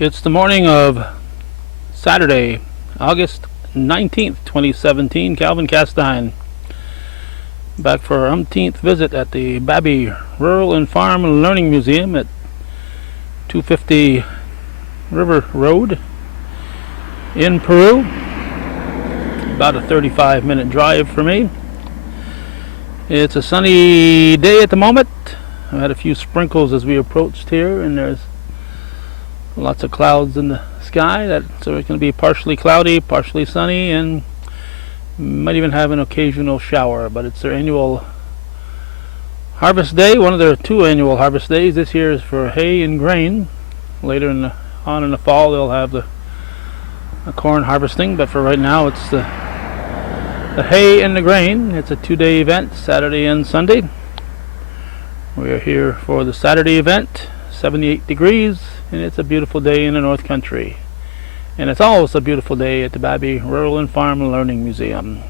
It's the morning of Saturday, August 19th, 2017. Calvin Castine back for our umpteenth visit at the Babbie Rural and Farm Learning Museum at 250 River Road in Peru. About a 35-minute drive for me. It's a sunny day at the moment. I had a few sprinkles as we approached here, and there's lots of clouds in the sky, so it's going to be partially cloudy, partially sunny, and might even have an occasional shower. But it's their annual harvest day, one of their two annual harvest days. This year is for hay and grain. Later on in the fall they'll have the corn harvesting, but for right now it's the hay and the grain. It's a 2-day event, Saturday and Sunday. We are here for the Saturday event, 78 degrees, and it's a beautiful day in the North Country. And it's always a beautiful day at the Babbie Rural and Farm Learning Museum.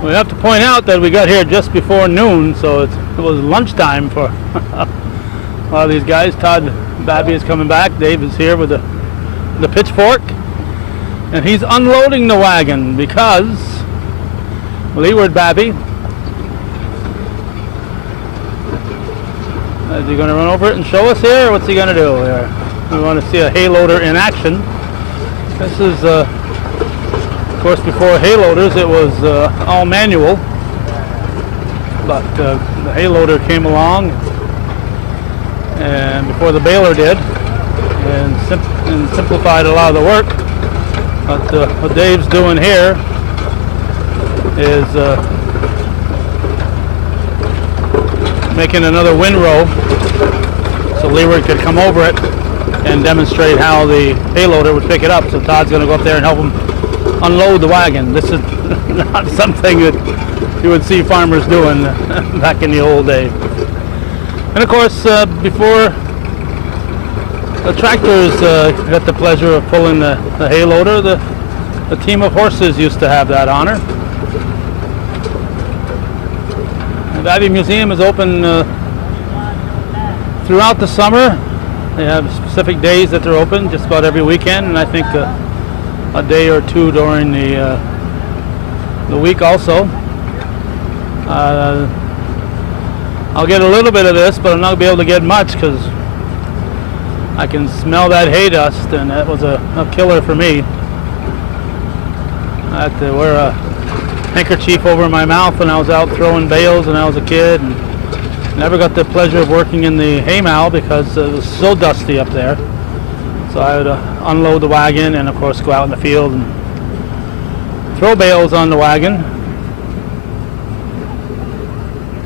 We have to point out that we got here just before noon, so it was lunchtime for a lot of these guys. Todd Babbie is coming back. Dave is here with the pitchfork, and he's unloading the wagon because Leeward Babbie, is he going to run over it and show us here, or what's he going to do here? We want to see a hay loader in action. This is, of course, before hay loaders it was all manual, but the hay loader came along and before the baler did, and simplified a lot of the work. But what Dave's doing here is making another windrow so Leeward could come over it and demonstrate how the hay loader would pick it up. So Todd's going to go up there and help him unload the wagon. This is not something that you would see farmers doing back in the old days. And of course, before the tractors got the pleasure of pulling the hay loader, the team of horses used to have that honor. The Babbie Museum is open throughout the summer. They have specific days that they're open just about every weekend, and I think a day or two during the week also. I'll get a little bit of this, but I'm not going to be able to get much because I can smell that hay dust, and that was a killer for me. I had to wear a handkerchief over my mouth when I was out throwing bales when I was a kid, and never got the pleasure of working in the hay mow because it was so dusty up there. So I would unload the wagon and of course go out in the field and throw bales on the wagon.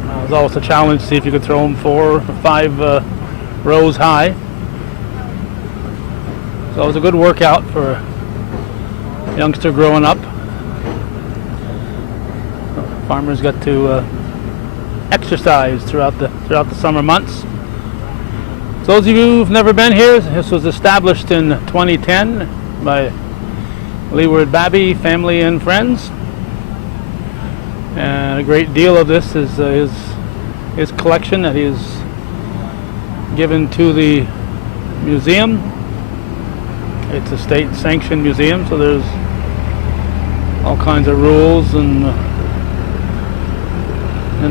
It was always a challenge to see if you could throw them 4 or 5 rows high. So it was a good workout for a youngster growing up. Farmers got to exercise throughout the summer months. So those of you who've never been here, this was established in 2010 by Leeward Babbie family and friends. And a great deal of this is his collection that he's given to the museum. It's a state-sanctioned museum, so there's all kinds of rules and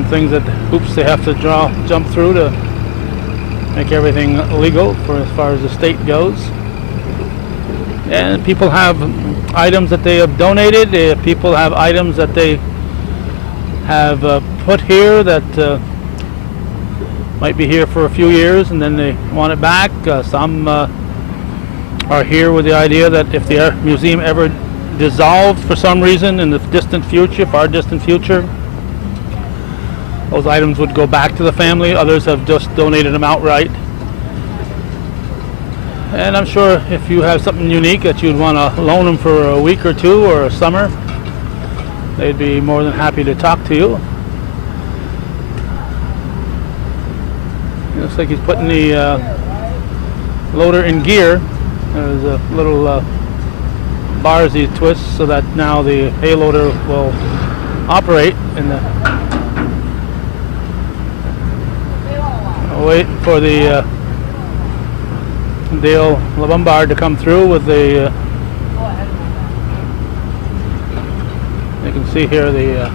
things hoops they have to jump through to make everything legal for as far as the state goes. And people have items that they have donated. People have items that they have put here that might be here for a few years and then they want it back. Some are here with the idea that if the museum ever dissolved for some reason in the far distant future, those items would go back to the family. Others have just donated them outright. And I'm sure if you have something unique that you'd want to loan them for a week or two or a summer, they'd be more than happy to talk to you. It looks like he's putting the loader in gear. There's a little bars he twists so that now the hay loader will operate in the waiting for the Dale LaBombard to come through with the. You can see here the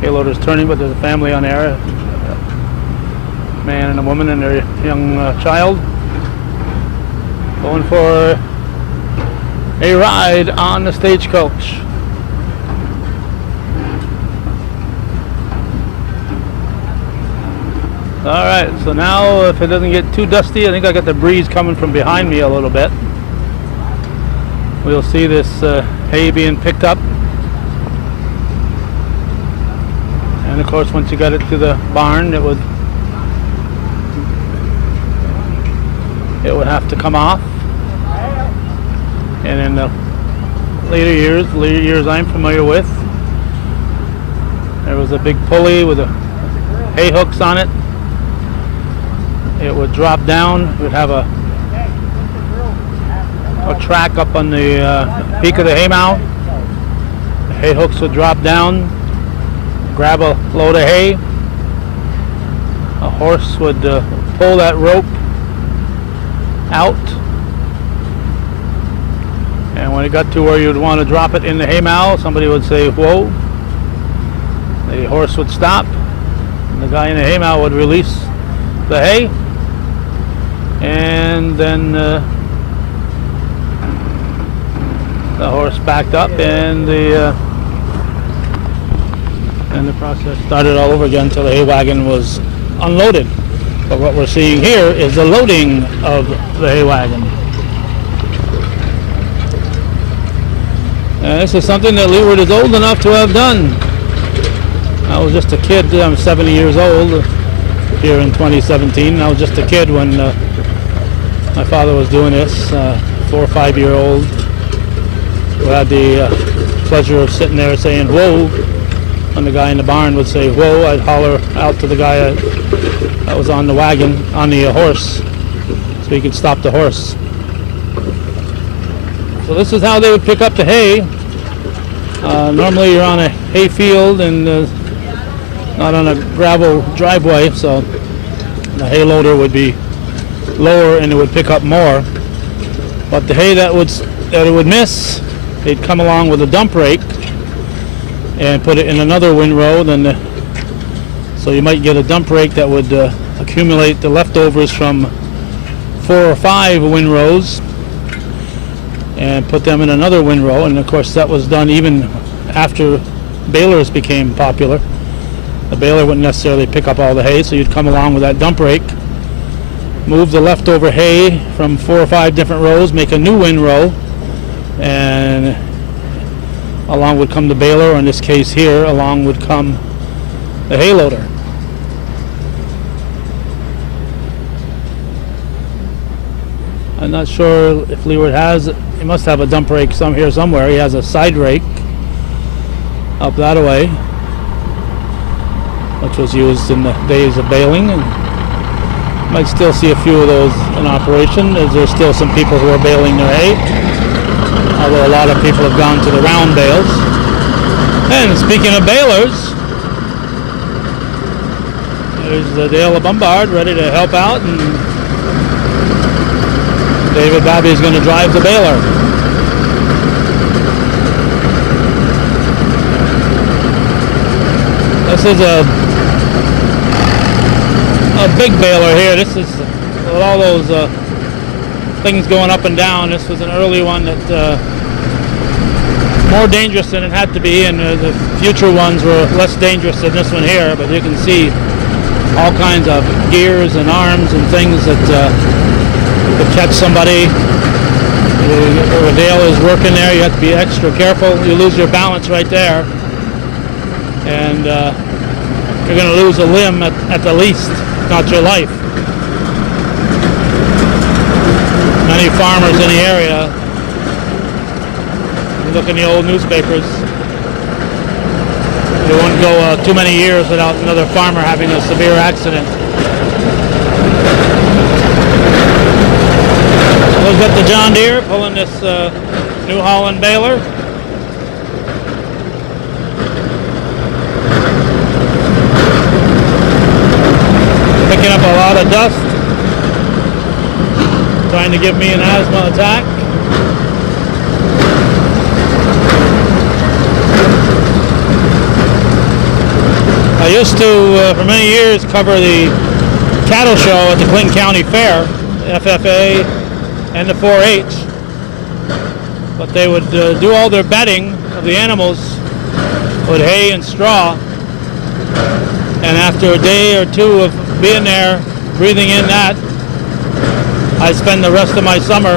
hay loader's turning, but there's a family on there, a man and a woman and their young child, going for a ride on the stagecoach. Alright, so now if it doesn't get too dusty, I think I got the breeze coming from behind me a little bit. We'll see this hay being picked up. And of course, once you got it to the barn, it would have to come off. And in the later years I'm familiar with, there was a big pulley with hay hooks on it. It would drop down. It would have a track up on the peak of the hay mow. The hay hooks would drop down, grab a load of hay. A horse would pull that rope out, and when it got to where you'd want to drop it in the hay mow, somebody would say, "Whoa." The horse would stop, and the guy in the hay mow would release the hay, and then the horse backed up, and the process started all over again until the hay wagon was unloaded. But what we're seeing here is the loading of the hay wagon. This is something that Leeward is old enough to have done. I was just a kid. I'm 70 years old here in 2017. I was just a kid when my father was doing this, 4 or 5 year old, who had the pleasure of sitting there saying, "Whoa." When the guy in the barn would say, "Whoa," I'd holler out to the guy that was on the wagon, on the horse, so he could stop the horse. So this is how they would pick up the hay. Normally you're on a hay field and not on a gravel driveway, so the hay loader would be lower and it would pick up more. But the hay that it would miss, they'd come along with a dump rake and put it in another windrow. So you might get a dump rake that would accumulate the leftovers from 4 or 5 windrows and put them in another windrow. And of course that was done even after balers became popular. The baler wouldn't necessarily pick up all the hay, so you'd come along with that dump rake, move the leftover hay from 4 or 5 different rows, make a new windrow, and along would come the baler, or in this case here, along would come the hay loader. I'm not sure if Leeward has, he must have a dump rake here somewhere. He has a side rake up that way, which was used in the days of baling, and you might still see a few of those in operation. There's still some people who are baling their hay, although a lot of people have gone to the round bales. And speaking of balers, there's the Dale LaBombard ready to help out, and David Babbie is going to drive the baler. This is a big baler here. This is with all those things going up and down. This was an early one that more dangerous than it had to be, and the future ones were less dangerous than this one here. But you can see all kinds of gears and arms and things that could catch somebody. Where Dale is working there, you have to be extra careful. You lose your balance right there, and you're going to lose a limb at the least, not your life. Many farmers in the area, you look in the old newspapers, you wouldn't go too many years without another farmer having a severe accident. We've got the John Deere pulling this New Holland baler. Picking up a lot lot of dust, trying to give me an asthma attack. I used to, for many years, cover the cattle show at the Clinton County Fair, the FFA and the 4-H. But they would do all their bedding of the animals with hay and straw. And after a day or two of being there, breathing in that, I spend the rest of my summer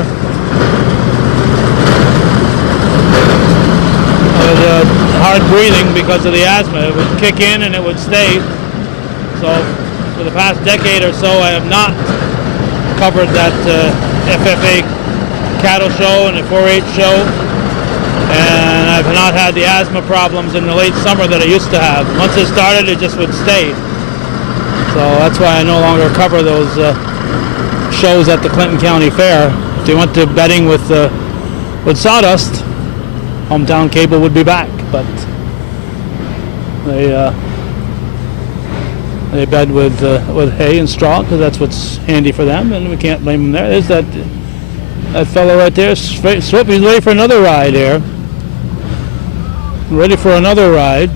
with hard breathing because of the asthma. It would kick in and it would stay. So for the past decade or so, I have not covered that FFA cattle show and the 4-H show, and I've not had the asthma problems in the late summer that I used to have. Once it started, it just would stay. So that's why I no longer cover those shows at the Clinton County Fair. If they went to bedding with sawdust, Hometown Cable would be back, but they bed with hay and straw because that's what's handy for them, and we can't blame them there. There's that fellow right there, Swoop, he's ready for another ride here. Ready for another ride.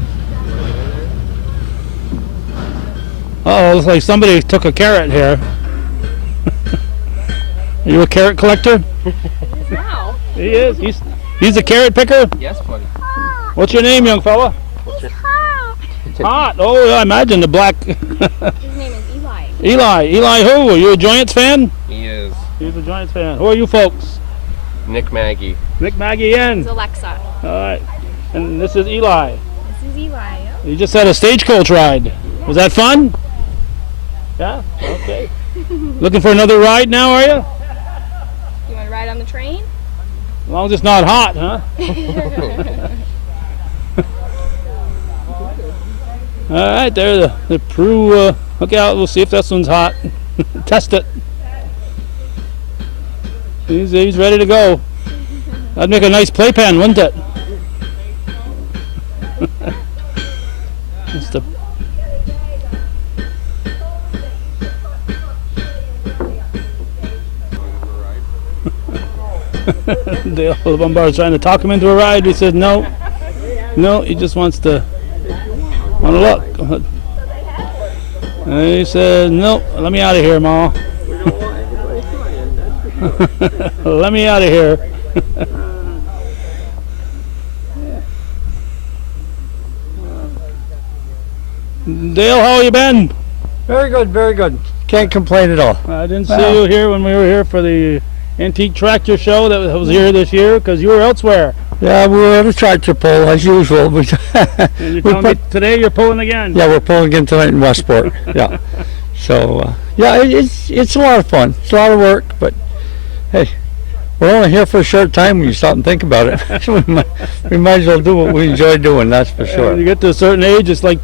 Uh-oh, looks like somebody took a carrot here. Are you a carrot collector? Wow. He is. He's a carrot picker? Yes, buddy. What's your name, young fella? Hot. Oh, I imagine the black. His name is Eli. Eli who? Are you a Giants fan? He is. He's a Giants fan. Who are you folks? Nick Maggie. Nick Maggie in. It's Alexa. All right. And this is Eli. This is Eli. Yep. You just had a stagecoach ride. Was that fun? Yeah? Okay. Looking for another ride now, are you? You want to ride on the train? As long as it's not hot, huh? All right, there, the Peru. Look out, we'll see if this one's hot. Test it. He's ready to go. That'd make a nice playpen, wouldn't it? Just a Dale Lombard's trying to talk him into a ride. He said no, he just wants to look. And he said, nope, let me out of here, Ma. Let me out of here. Dale, how you been? Very good, very good. Can't complain at all. I didn't see you here when we were here for the antique tractor show that was here this year because you were elsewhere. Yeah, we were at a tractor pull as usual. And you're telling me today you're pulling again? Yeah, we're pulling again tonight in Westport. Yeah. So, yeah, it's a lot of fun. It's a lot of work, but hey, we're only here for a short time when you stop and think about it. we might as well do what we enjoy doing, that's for sure. When you get to a certain age, it's like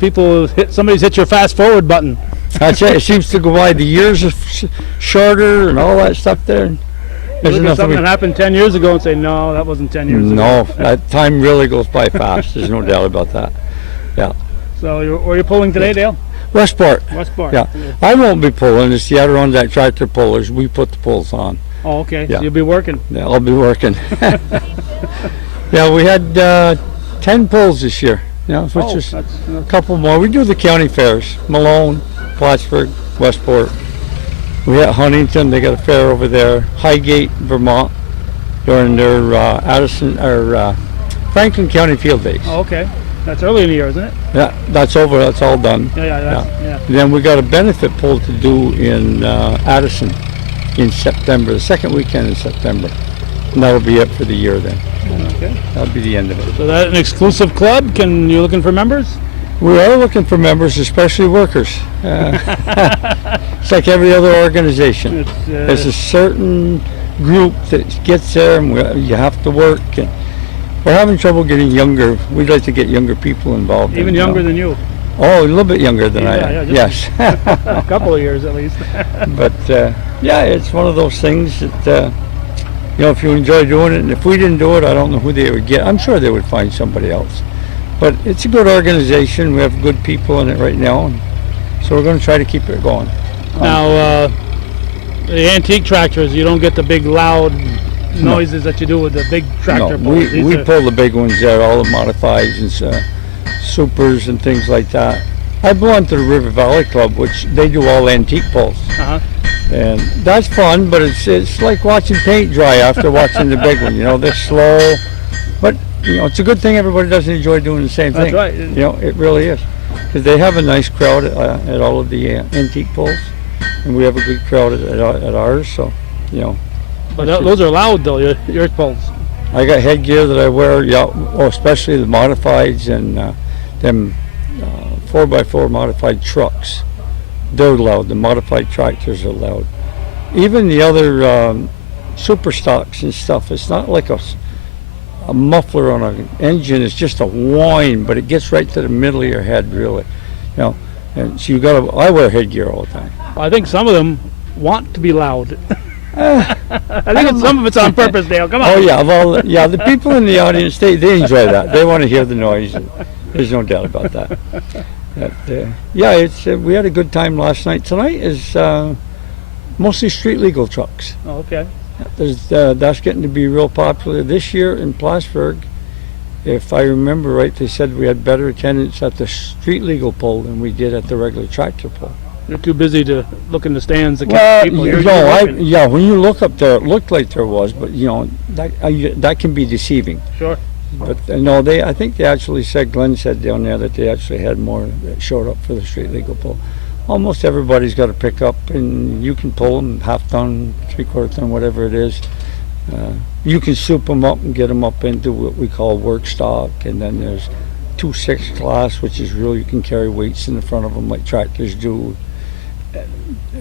somebody's hit your fast forward button. That's it. It seems to go by. The years are shorter and all that stuff there. You look at something that happened 10 years ago and say, no, that wasn't 10 years ago. No, that time really goes by fast. There's no doubt about that. Yeah. So, where are you pulling today, Dale? Westport. Westport. Yeah. I won't be pulling. It's the Adirondack tractor pullers. We put the pulls on. Oh, okay. Yeah. So you'll be working. Yeah, I'll be working. Yeah, we had 10 pulls this year. Yeah, which is a couple more. We do the county fairs. Malone, Plattsburgh, Westport. We at Huntington, they got a fair over there. Highgate, Vermont, during their Addison or Franklin County Field Days. Oh, okay. That's early in the year, isn't it? Yeah, that's over. That's all done. Yeah. Then we got a benefit pull to do in Addison in September, the second weekend in September, and that'll be it for the year. Then. Okay. That'll be the end of it. So that's an exclusive club. You looking for members? We are looking for members, especially workers. It's like every other organization. There's a certain group that gets there, and you have to work. And we're having trouble getting younger. We'd like to get younger people involved. Even younger than you. Oh, a little bit younger than I am. Yes. A couple of years at least. But yeah, it's one of those things that if you enjoy doing it, and if we didn't do it, I don't know who they would get. I'm sure they would find somebody else. But it's a good organization. We have good people in it right now, and so we're going to try to keep it going. Now, the antique tractors, you don't get the big loud noises that you do with the big tractor No, pulls. we pull the big ones there, all the modifieds and supers and things like that. I belong to the River Valley Club, which they do all antique pulls. Uh-huh. And that's fun, but it's like watching paint dry after watching the big one. You know, they're slow, but you know, it's a good thing everybody doesn't enjoy doing the same thing. That's right. You know, it really is, because they have a nice crowd at all of the antique pulls, and we have a good crowd at ours. So, you know. But those are loud though, your pulls. I got headgear that I wear, especially the modifieds and them 4x4 modified trucks. They're loud. The modified tractors are loud. Even the other super stocks and stuff, it's not like a muffler on an engine. It's just a whine, but it gets right to the middle of your head, really. You know, and so I wear headgear all the time. I think some of them want to be loud. I think some of it's on purpose, Dale. Come on. Oh yeah, well, yeah. The people in the audience, they enjoy that. They want to hear the noise. There's no doubt about that. Yeah, we had a good time last night. Tonight is mostly street legal trucks. Oh, okay. That's getting to be real popular this year in Plattsburgh. If I remember right, they said we had better attendance at the street legal pull than we did at the regular tractor pull. You're too busy to look in the stands to catch people. Yeah, when you look up there, it looked like there was, but you know that can be deceiving. Sure. But no, I think they actually said, Glenn said down there that they actually had more that showed up for the street legal pull. Almost everybody's got a pickup, and you can pull them half ton, 3/4 ton, whatever it is. You can soup them up and get them up into what we call work stock, and then there's 2/6 class, which is real. You can carry weights in the front of them like tractors do.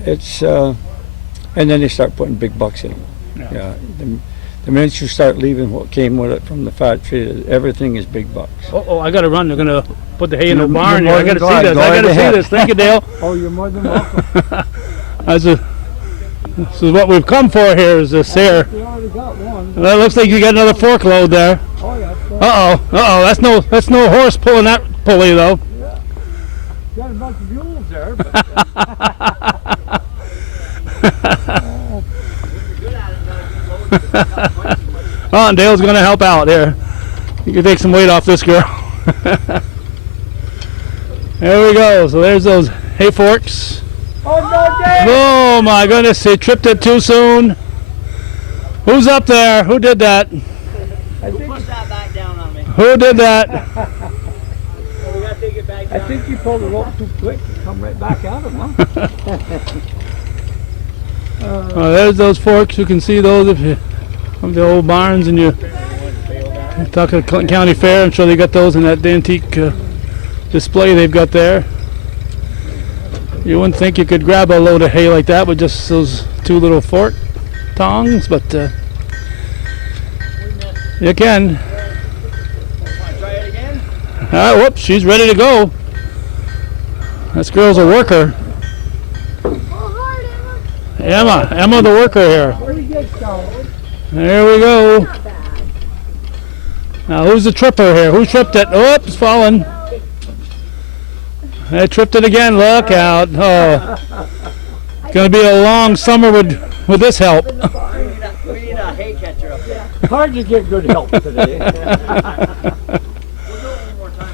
It's and then they start putting big bucks in them. Yeah. The minute you start leaving what came with it from the factory, everything is big bucks. Oh, I got to run. They're going to put the hay in the barn. You're I got to see this. I got to see this. Thank you, Dale. Oh, you're more than welcome. This is what we've come for here. Is this here? We already got one. Well, it looks like you got another fork load there. Oh yeah. Uh-oh. That's no horse pulling that pulley though. Yeah. Got a bunch of mules there. Oh, and Dale's going to help out here. You can take some weight off this girl. There we go. So there's those hay forks. Oh no, Dave! Oh my goodness, they tripped it too soon. Who's up there? Who did that? I think, Push that back down on me. Who did that? We gotta take it back down. I think you pulled the rope too quick and come right back out of them, huh? Oh, there's those forks. You can see those if you from the old barns and you talk at Clinton County Fair. I'm sure they got those in that antique display they've got there. You wouldn't think you could grab a load of hay like that with just those two little fork tongs, but you can. Want to try it again? Whoops, she's ready to go. This girl's a worker. Emma the worker here. There we go. Now who's the tripper here? Who tripped it? Oh, it's fallen. They tripped it again. Look out. Oh. It's going to be a long summer with this help. We need a hay catcher up there. Hard to get good help today. We'll do it one more time.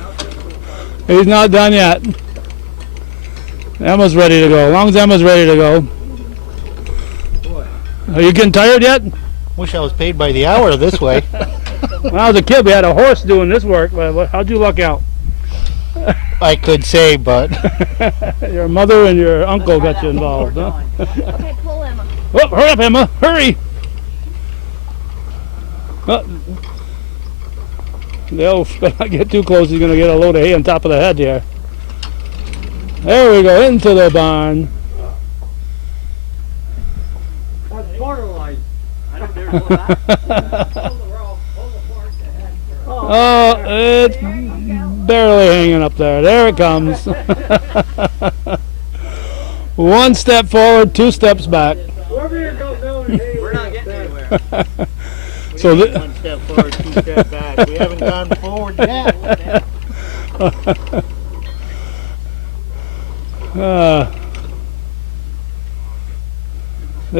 He's not done yet. Emma's ready to go. As long as Emma's ready to go. Are you getting tired yet? Wish I was paid by the hour this way. When I was a kid, we had a horse doing this work. How'd you luck out? I could say, but Your mother and your uncle got you involved, huh? Okay, pull Emma. Oh, hurry up, Emma! Hurry! They'll not get too close. He's going to get a load of hay on top of the head here. There we go, into the barn. That's borderline. I don't dare pull that. Oh, it's barely hanging up there. There it comes. One step forward, two steps back. We're not getting anywhere. So one step forward, two steps back. We haven't gone forward yet.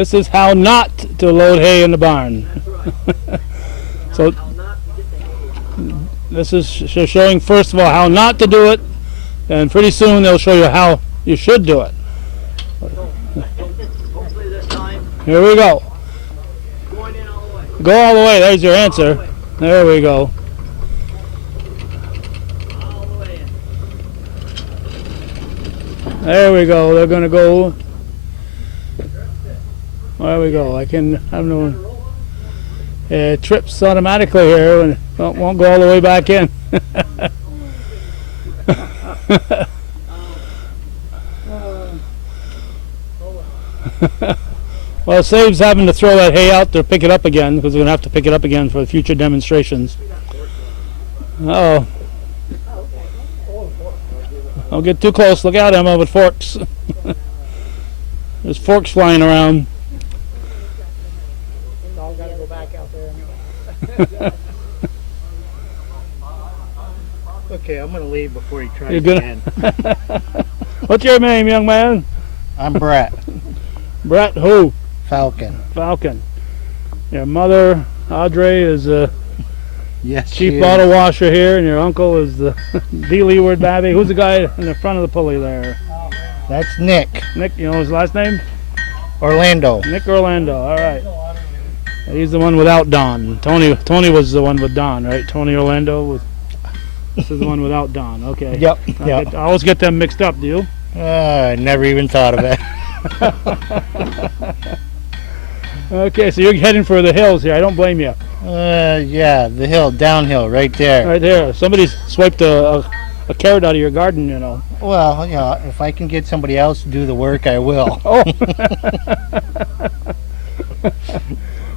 This is how not to load hay in the barn. So this is showing first of all how not to do it, and pretty soon they'll show you how you should do it. Hopefully this time, Here we go. going in all the way. Go all the way. There's your answer. There we go. All the way in. There we go. They're gonna go. There we go. I have no. It trips automatically here and won't go all the way back in. Well, it saves having to throw that hay out to pick it up again, because we're going to have to pick it up again for future demonstrations. Uh-oh. Don't get too close. Look out, Emma, with forks. There's forks flying around. All got to go back out there. Okay, I'm going to leave before he tries You're gonna- again. What's your name, young man? I'm Brett Brett who? Falcon. Falcon. Your mother, Audrey, is a Yes, chief bottle washer here, and your uncle is the D. Leeward Babbie. Who's the guy in the front of the pulley there? That's Nick. Nick, you know his last name? Orlando. Nick Orlando, all right. He's the one without Don. Tony was the one with Don, right? Tony Orlando was. This is the one without Don. Okay. Yep. I always get them mixed up. Do you? I never even thought of it. Okay, so you're heading for the hills here. I don't blame you. Yeah, the hill, downhill, right there. Right there. Somebody swiped a carrot out of your garden, you know. Well, yeah, if I can get somebody else to do the work, I will. Oh.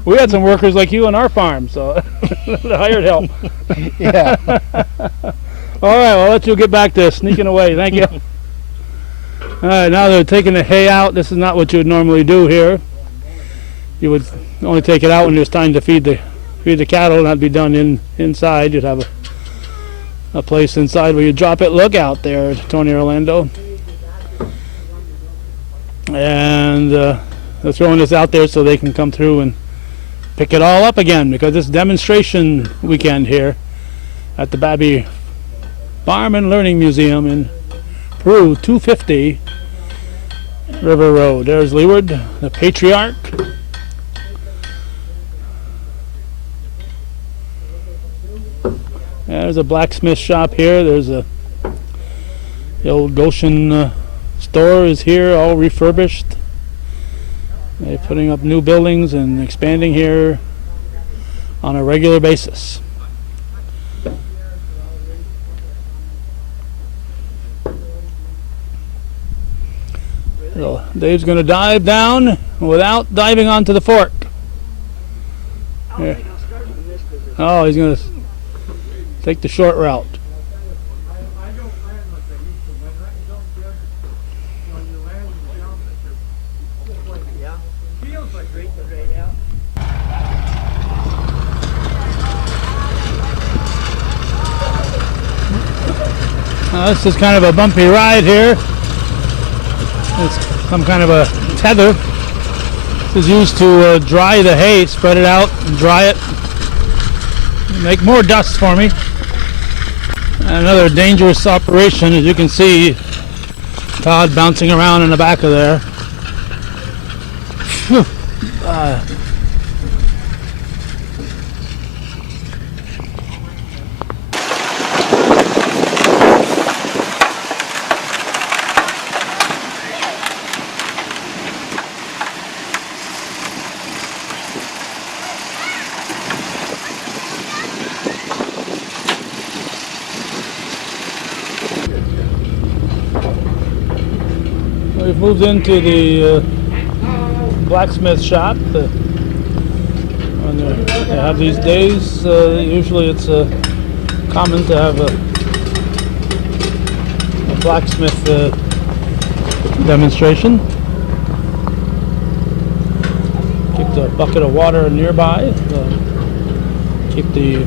We had some workers like you on our farm, so the hired help. Yeah. All right, well, I'll let you get back to sneaking away. Thank you. All right, now they're taking the hay out. This is not what you would normally do here. You would only take it out when it's time to feed the cattle, and that'd be done inside. You'd have a place inside where you drop it. Look out there, Tony Orlando. And they're throwing this out there so they can come through and pick it all up again, because it's demonstration weekend here at the Babbie Farm and Learning Museum in Peru, 250 River Road. There's Leeward, the patriarch. There's a blacksmith shop here. There's the old Goshen store is here, all refurbished. They're putting up new buildings and expanding here on a regular basis. So Dave's going to dive down without diving onto the fork. Here. Oh, he's going to take the short route. This is kind of a bumpy ride here. It's some kind of a tether. This is used to dry the hay, spread it out and dry it. Make more dust for me. Another dangerous operation, as you can see, Todd bouncing around in the back of there. Phew. We've moved into the blacksmith shop. When they have these days, usually it's common to have a blacksmith demonstration. Keep the bucket of water nearby. Keep the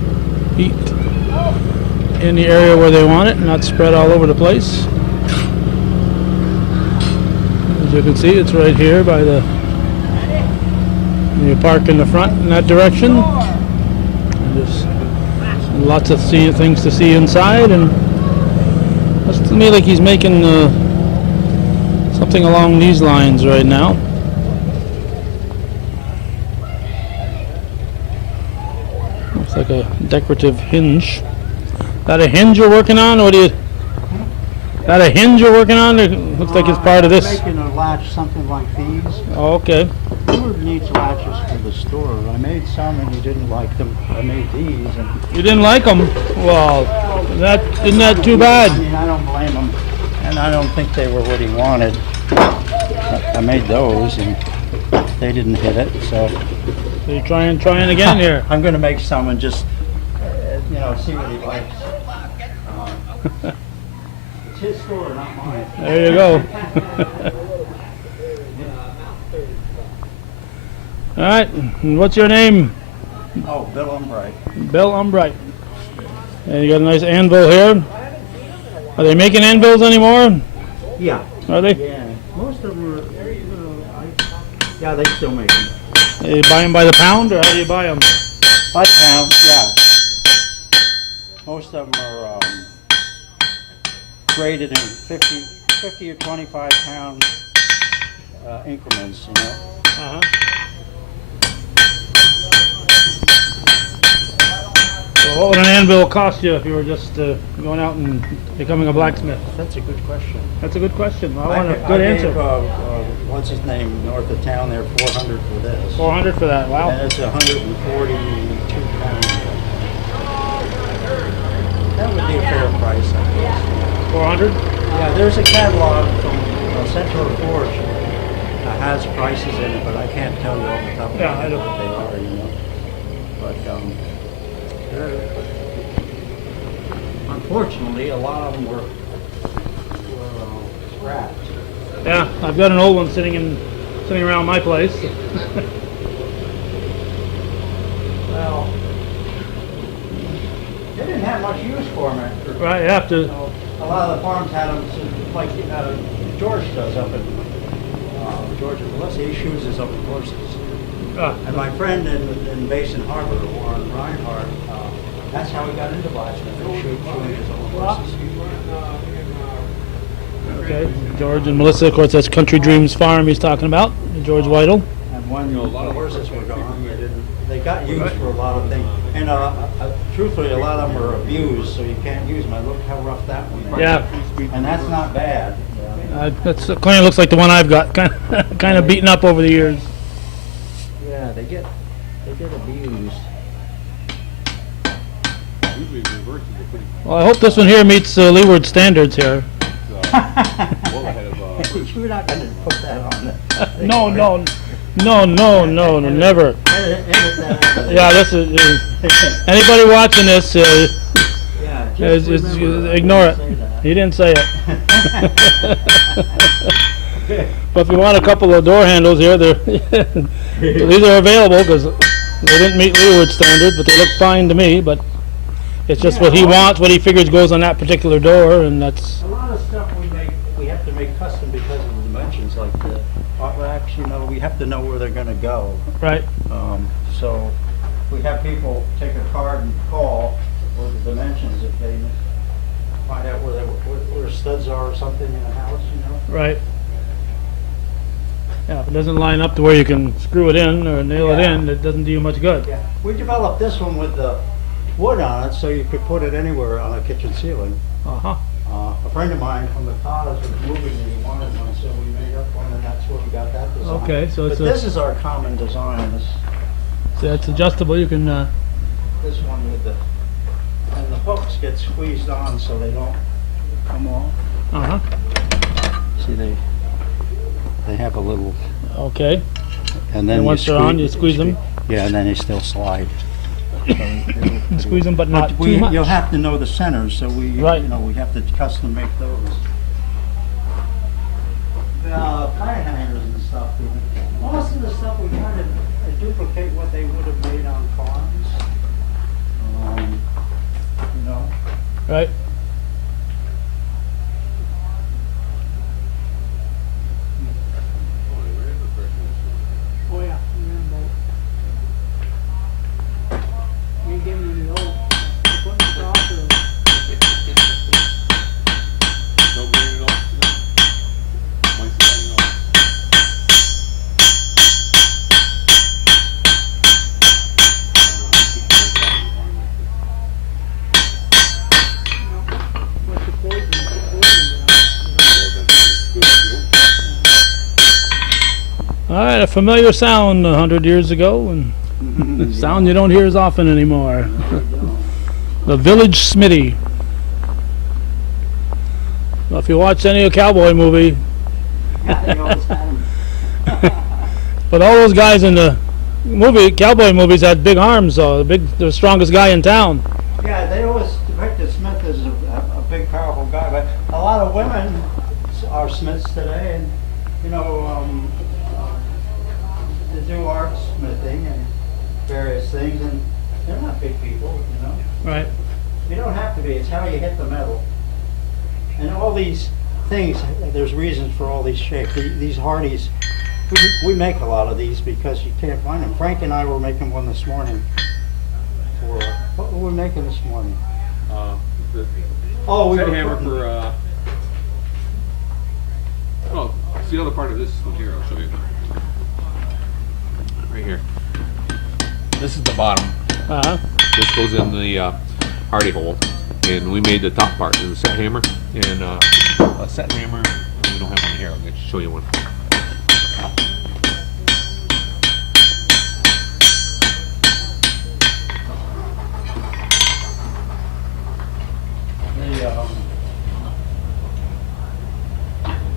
heat in the area where they want it, not spread all over the place. As you can see, it's right here by the You park in the front in that direction. And there's lots of things to see inside, and looks to me like he's making something along these lines right now. Looks like a decorative hinge. That a hinge you're working on, or do you? That a hinge you're working on? It looks like it's part of this. Making a latch, something like these. Oh, okay. Who needs latches for the store? I made some and you didn't like them. I made these and You didn't like them? Well, isn't that too I bad? mean, I don't blame him, and I don't think they were what he wanted. I made those and they didn't hit it, so So you're trying again here. I'm going to make some and just, see what he likes. It's his store, not mine. There you go. All right. And what's your name? Oh, Bill Umbright. Bill Umbright. And you got a nice anvil here. Are they making anvils anymore? Yeah. Are they? Yeah. Most of them are, yeah, they still make them. You buy them by the pound, or how do you buy them? By pound, yeah. Most of them are graded in 50 or 25 pound increments, Uh-huh. So what would an anvil cost you if you were just going out and becoming a blacksmith? That's a good question. That's a good question. I want a good answer. Gave, what's his name, north of town there, 400 for this. 400 for that. Wow. And it's 142 pounds. That would be a fair price, I guess. 400? Yeah, there's a catalog from Centaur Forge that has prices in it, but I can't tell you off the top of my Yeah, I head don't- what they are, But unfortunately, a lot of them were scrapped. Yeah, I've got an old one sitting around my place. Well, they didn't have much use for them after. Right, you have to. A lot of the farms had them, like George does up in George and Melissa. He shoes his own horses. And my friend in Basin Harbor, Warren Reinhardt, that's how he got into blacksmithing, shoeing his own horses. Okay, George and Melissa, of course, that's Country Dreams Farm he's talking about, George Whittle. And when a lot of horses were gone, they got used for a lot of things. And truthfully, a lot of them are abused, so you can't use them. Look how rough that one is. Yeah, And that's not bad. that's kind of looks like the one I've got, kind of beaten up over the years. Yeah, they get abused. Usually reverses are pretty Well, I hope this one here meets Leeward standards here. well ahead of You're not going to put that on it. No, never. Edit that out. Yeah, this is anybody watching this. Yeah, just remember, Ignore it. say that. He didn't say it. But if you want a couple of door handles here, these are available because they didn't meet Leeward standard, but they look fine to me. But it's just what he wants, what he figures goes on that particular door, and that's. A lot of stuff we have to make custom because of the dimensions, like the hot racks, we have to know where they're going to go. Right. So we have people take a card and call for the dimensions if they find out where studs are or something in a house, Right. Yeah, if it doesn't line up to where you can screw it in or nail it in, it doesn't do you much good. Yeah. We developed this one with the wood on it, so you could put it anywhere on a kitchen ceiling. Uh-huh. A friend of mine from the cottage was moving and he wanted one, so we made up one, and that's where we got that design. Okay, so But it's this is our common design. so it's adjustable. You can. This one with the, and the hooks get squeezed on so they don't come off. Uh-huh. See, they have a little, Okay. and then And you once they're on, you squeeze them. Yeah, and then they still slide. Squeeze them, but not we, too much. you'll have to know the centers, so we, Right. we have to custom make those. Pine hangers and stuff. Most of the stuff we try to duplicate what they would have made on farms. Right. Oh yeah. All right, a familiar sound 100 years ago, and sound you don't hear as often anymore. The Village Smitty. Well, if you watch any cowboy movie, They always had 'em. but all those guys in the cowboy movies had big arms, the strongest guy in town. Yeah, they always depicted Smith as a big, powerful guy, but a lot of women are Smiths today, and you know, they do art smithing and various things, and they're not big people, you know. Right. You don't have to be. It's how you hit the metal. And all these things, there's reasons for all these shapes. These Hardys, we make a lot of these because you can't find them. Frank and I were making one this morning. What were we making this morning? The Oh, we set were hammer putting- for, oh, it's the other part of this one here, I'll show you. Right here. This is the bottom. Uh-huh. This goes in the hardy hole, and we made the top part in the set hammer. And a set hammer, we don't have one here, I'll get you show you one.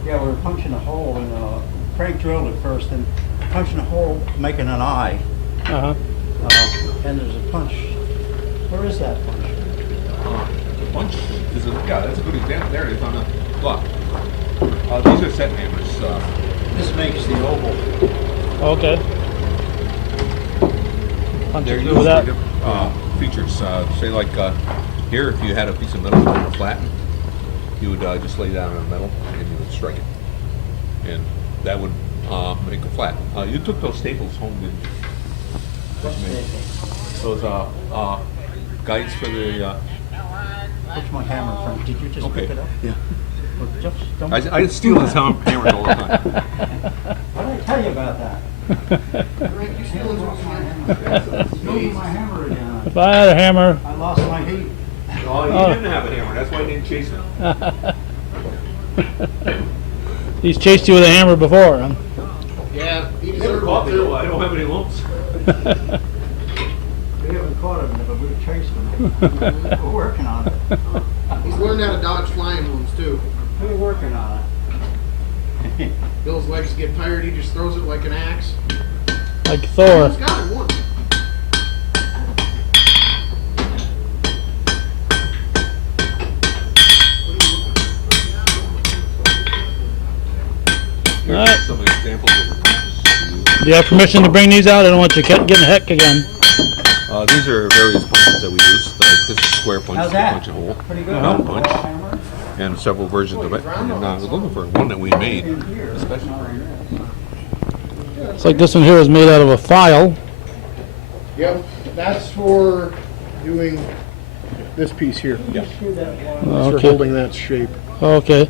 Yeah, we were punching a hole, and Frank drilled it first, and punching a hole, making an eye. Uh-huh. And there's a punch. Where is that punch? The punch is yeah, that's a good example. There it is on the block. These are set hammers. This makes the oval. Okay. Punch They're it used through for that. different features. Say like here, if you had a piece of metal you wanted to flatten, you would just lay down on the metal and you would strike it, and that would make it flat. You took those staples home, didn't you? Those guides for the. Where's my hammer from? Did you just Okay. pick it up? Yeah. Well, just don't. I steal his hammers all the time. What did I tell you about that? You stole my hammer again. If I had a hammer, I lost my heat. Oh, you didn't have a hammer. That's why I didn't chase him. he's chased you with a hammer before, huh? Yeah, he deserved it too. I don't have any lumps. We haven't caught him, but we're chasing him. We're working on it. He's learned how to dodge flying ones too. We're working on it. Bill's legs get tired, he just throws it like an axe. Like Thor. He's got it once. Here's Alright. some examples of punches. Do you have permission to bring these out? I don't want you getting heck again. These are various punches that we use. This is square punch, How's that? punch and hole, Pretty good. round punch, Hammer. and several versions of it. And I was looking for one that we made, especially for you. It's like this one here is made out of a file. Yep, that's for doing this piece here. Yeah. For Okay. holding that shape Okay.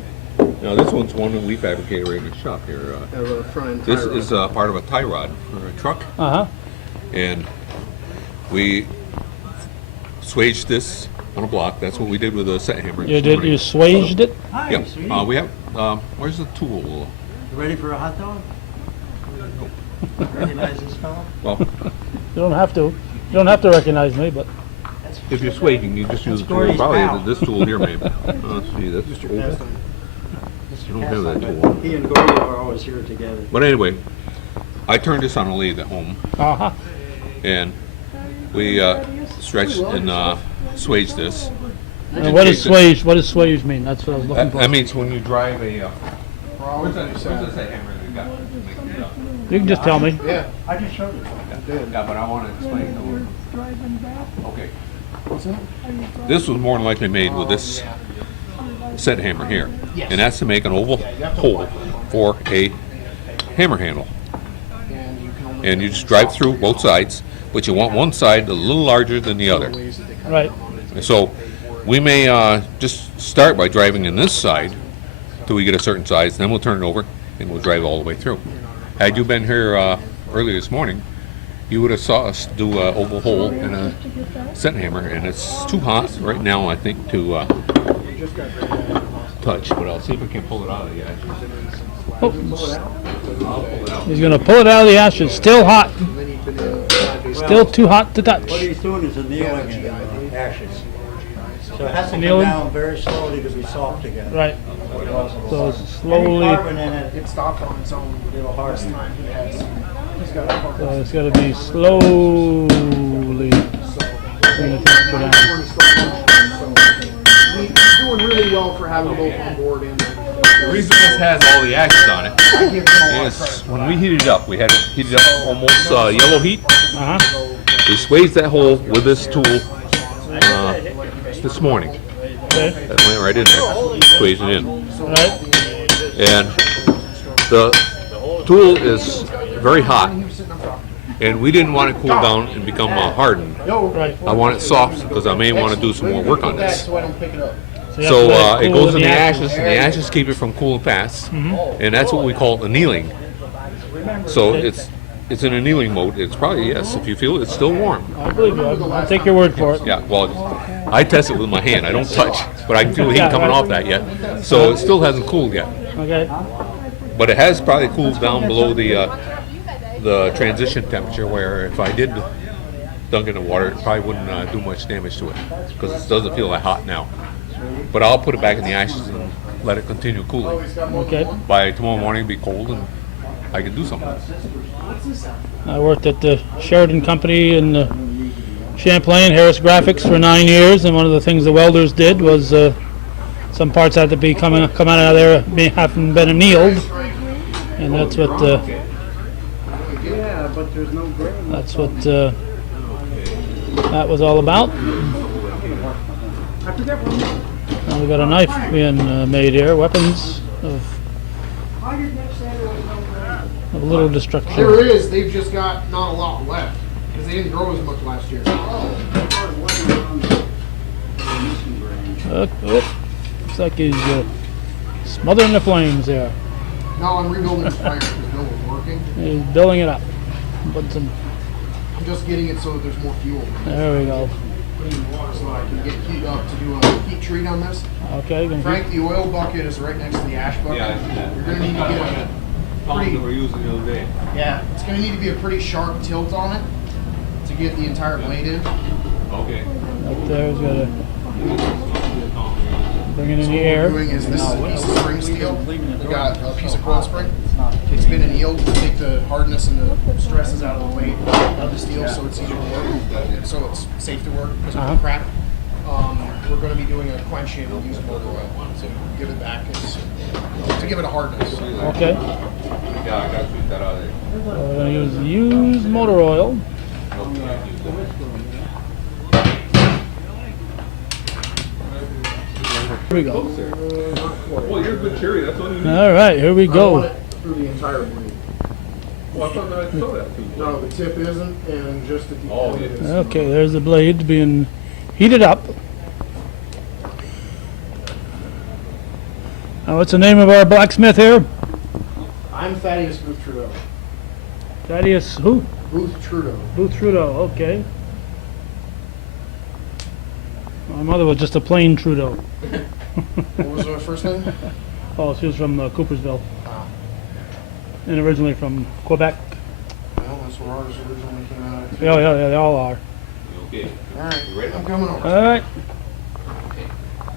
Now this one's one that we fabricated right in the shop here. of a frying This tie rod. is part of a tie rod for a truck, Uh-huh. and we swaged this on a block. That's what we did with a set hammer. You did. You swaged it. Hi, Yep. sweetie. We have. Where's the tool? You ready for a hot dog? Recognize this fellow? Well, You don't have to. You don't have to recognize me, but That's if you're swaging, you just use a tool. Gordy's Probably pal. this tool here, maybe. Let's see, that's Just your oval. pastime. You don't have that But tool. he and Gordy are always here together. But anyway, I turned this on a lathe at home, uh-huh. and we stretched and swaged this. And what does swage? What does swage mean? That's what I was looking for. That means when you drive a. What's What's that hammer that you got? You can just tell me. Yeah, I just showed you. Yeah, but I want to explain to him. Okay. This was more than likely made with this set hammer here. And that's to make an oval hole for a hammer handle. And you just drive through both sides, but you want one side a little larger than the other. Right. So we may just start by driving in this side till we get a certain size, then we'll turn it over and we'll drive all the way through. Had you been here earlier this morning, you would have saw us do an oval hole and a set hammer, and it's too hot right now, I think, to touch, but I'll see if I can pull it out of the ashes. Oh, I'll pull it out. he's gonna pull it out of the ashes. Still hot. Still too hot to touch. What he's doing is annealing in ashes. So it has to come Annealing? down very slowly to be soft again. Right. So it's Any slowly. carbon in it, It stopped on its own. it'll harden. Time he has. He's got a So it's got to be slowly bring the temperature down. He's doing really well for having both on board and The reason this has all the ashes on it I give him a lot of is credit. when we heated it up, we had it heated up almost yellow heat. Uh huh. We squeezed that hole with this tool this morning. Okay. That went right in there, squeezed it in. All right. And the tool is very hot, and we didn't want it cooled down and become hardened. Right. I want it soft because I may want to do some more work on this. So I don't pick it up. you have So to let it cool goes in the ashes, and the ashes keep it from cooling fast, and that's what we call annealing. So it's in annealing mode. It's probably, yes, if you feel it's still warm. I believe you. I'll take your word for it. Yeah, well, I test it with my hand. I don't touch, but I can feel the heat coming off that yet. So it still hasn't cooled yet. Okay. But it has probably cooled down below the transition temperature, where if I did dunk it in water, it probably wouldn't do much damage to it, because it doesn't feel that hot now. But I'll put it back in the ashes and let it continue cooling. Okay. By tomorrow morning, it'll be cold, and I can do something. I worked at the Sheridan Company in Champlain, Harris Graphics, for 9 years, and one of the things the welders did was some parts had to be come out of there having been annealed, and that's what Yeah, but there's no grain. that was all about. I forget what. Now we got a knife being made here, weapons of little destruction. There is. They've just got not a lot left because they didn't grow as much last year. Oh, looks like he's smothering the flames there. Now I'm rebuilding the fire because Bill was working. He's building it up. Put some. I'm just getting it so that there's more fuel, There we go. so I can get heat up to do a heat treat on this. Okay. Gonna Frank, the oil bucket is right next to the ash bucket. Yeah, I see that. You're gonna need to get a pretty. we're using the other day. Yeah, it's gonna need to be a pretty sharp tilt on it to get the entire blade in. Okay. Up there, he's got to bring it in the What air. we're doing is this is a piece of spring steel. We got a piece of coil spring. It's been annealed to take the hardness and the stresses out of the weight of the steel, so it's easier to work, and so it's safe to work because of the crack. We're going to be doing a quenching and use motor oil to give it back, to give it a hardness. Okay. Yeah, I got to tweet that out of there. We're going to use used motor oil. Here we go. Well, you're a good cherry. That's all you need. All right, here we I want go. it through the entire blade. Well, I thought that I saw that too. No, the tip isn't, and just the Oh, it is. Okay, there's the blade being heated up. Now, what's the name of our blacksmith here? I'm Thaddeus Booth Trudeau. Thaddeus who? Booth Trudeau. Booth Trudeau, okay. My mother was just a plain Trudeau. What was her first name? Oh, she was from Coopersville. Ah. And originally from Quebec. Well, that's where ours originally came out of. Yeah, they all are. Okay. Alright, I'm coming over. All right.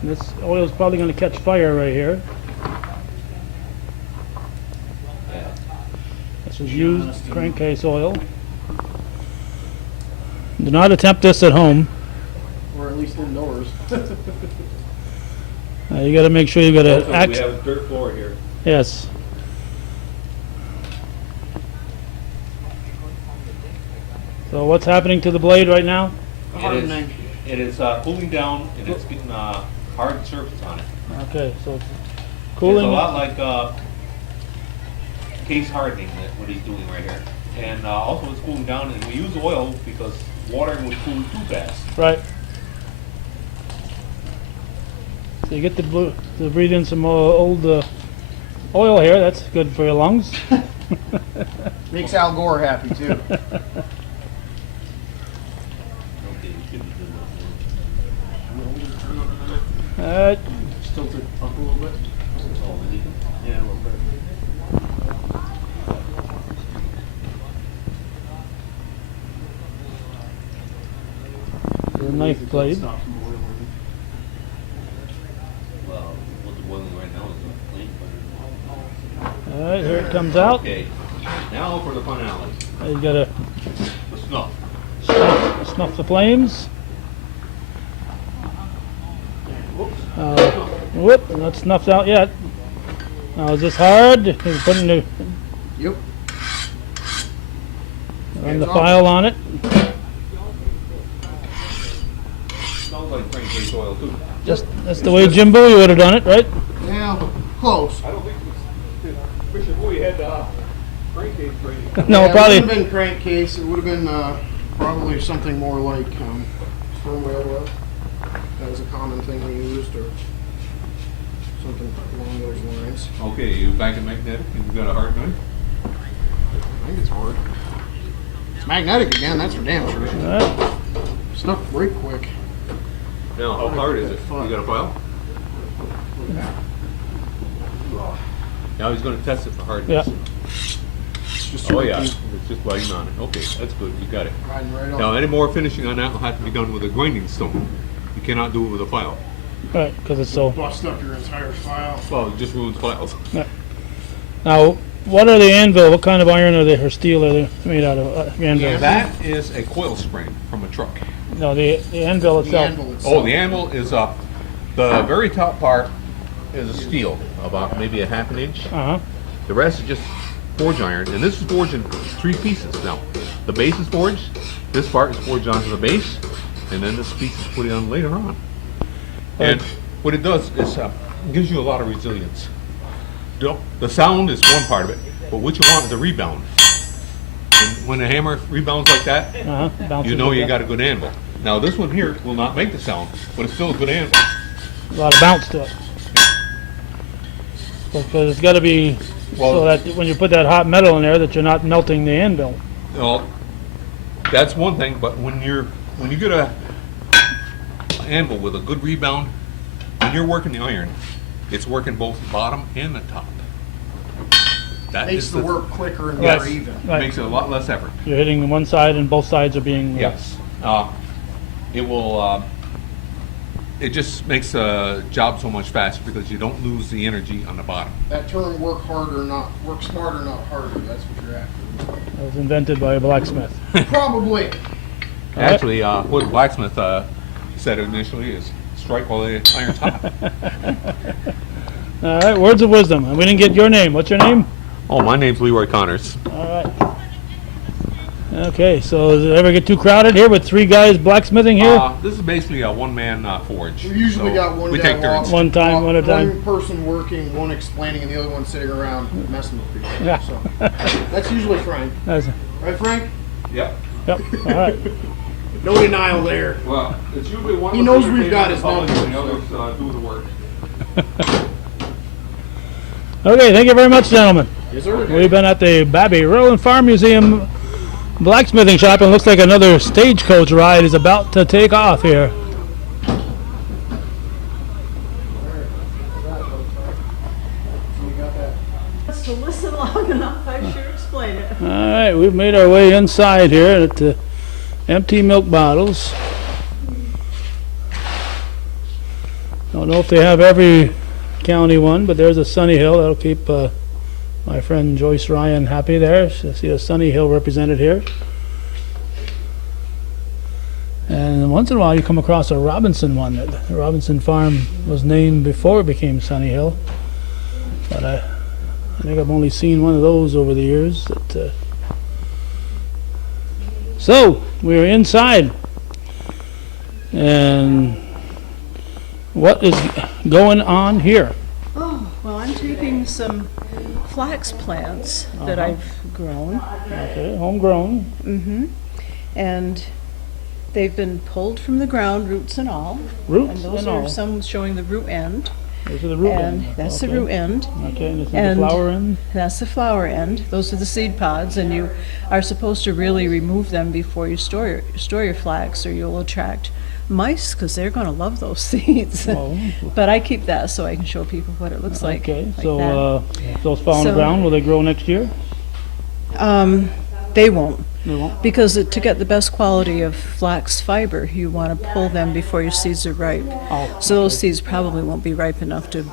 This oil is probably going to catch fire right here. This is used crankcase oil. Do not attempt this at home. Or at least indoors. You got to make sure you got Also, to we act. have a dirt floor here. Yes. So what's happening to the blade right now? It is cooling down, and it's getting hard surface on it. Okay, so it's It's cooling. a lot like case hardening, what he's doing right here. And also it's cooling down, and we use oil because water would cool too fast. Right. So you get to breathe in some old oil here. That's good for your lungs. Makes Al Gore happy too. Okay, you should be good. All right. tilt it up a little bit. Yeah, a little bit. The knife blade. Stop from boiling. Well, what's boiling right now is a All right, here it comes out. Okay, now for the finale. You gotta The snuff. snuff the flames. Whoop, not snuffed out yet. Now is this hard? You're putting the, Yep. on the file on it. Smells like crankcase oil too. Just that's the way Jimbo you would have done it, right? Yeah, close. I don't think Bishop Bowie had crankcase training. No, Yeah, probably. It would have been crankcase. It would have been probably something more like sperm whale oil. That was a common thing we used, or something along those lines. Okay, you back in magnetic and you got a hard knife? I think it's hard. It's magnetic again. That's for damn sure. All right. Stuff break quick. Now, how hard is it? You got a file? Now he's going to test it for hardness. Yeah. Just Oh yeah, it's just biting on it. Okay, that's good. You got it. riding right Now, on. any more finishing on that will have to be done with a grinding stone. You cannot do it with a file. Right, because it's so. Bust up your entire file. Well, it just ruins files. Now, what are the anvil? What kind of iron are they, or steel are they made out of? Anvil. That is a coil spring from a truck. No, the anvil The itself. anvil itself. Oh, the anvil is the very top part is steel, about maybe a half an inch. Uh huh. The rest is just forge iron, and this is forged in 3 pieces. Now, the base is forged. This part is forged onto the base, and then this piece is put on later on. And what it does is gives you a lot of resilience. The sound is one part of it, but what you want is a rebound. And when a hammer rebounds like that, you know you got a good anvil. Now this one here will not make the sound, but it's still a good anvil. A lot of bounce to it. Because it's got to be so that when you put that hot metal in there, that you're not melting the anvil. Well, that's one thing, but when you get a anvil with a good rebound, when you're working the iron, it's working both the bottom and the top. That Makes is the work quicker and Yes. more even. Right. Makes it a lot less effort. You're hitting one side, and both sides are being. Yes. It will. It just makes the job so much faster because you don't lose the energy on the bottom. That term work smarter, not harder. That's what you're after. It was invented by a blacksmith. Probably. Actually, what the blacksmith said initially is strike while the iron's hot. All right, words of wisdom. And we didn't get your name. What's your name? Oh, my name's Leroy Connors. All right. Okay, so does it ever get too crowded here with 3 guys blacksmithing here? This is basically a one-man forge. We usually So got one we guy take turns. One time, one at a time. One person working, one explaining, and the other one sitting around messing with people. Yeah. So that's usually Frank. That's- Right, Frank? Yep. Yep. All right. No denial there. Well, it's usually one. He of knows us we've got his public and the number. others do the work. Okay, thank you very much, gentlemen. Yes, sir. We've been at the Babbie Rural and Farm Museum blacksmithing shop, and looks like another stagecoach ride is about to take off here. To listen long enough, I sure explain it. All right, we've made our way inside here at the empty milk bottles. Don't know if they have every county one, but there's a Sunny Hill. That'll keep my friend Joyce Ryan happy there. She'll see a Sunny Hill represented here. And once in a while you come across a Robinson one. The Robinson farm was named before it became Sunny Hill. But I think I've only seen one of those over the years. So, we're inside. And what is going on here? Oh, well, I'm taking some flax plants that I've grown, Okay, homegrown. and they've been pulled from the ground, roots and all. Roots And those and are all. some showing the root end. Those are the root And end. that's Okay. the root end. Okay, and this is the And flower end. That's the flower end. Those are the seed pods, and you are supposed to really remove them before you store your flax, or you'll attract mice, because they're going to love those seeds. Oh, But I keep that so I can show people what it looks like. okay, like so that. if those fall on the So- ground, will they grow next year? They won't. They won't? Because to get the best quality of flax fiber, you want to pull them before your seeds are ripe. Oh, So those seeds probably won't be ripe enough to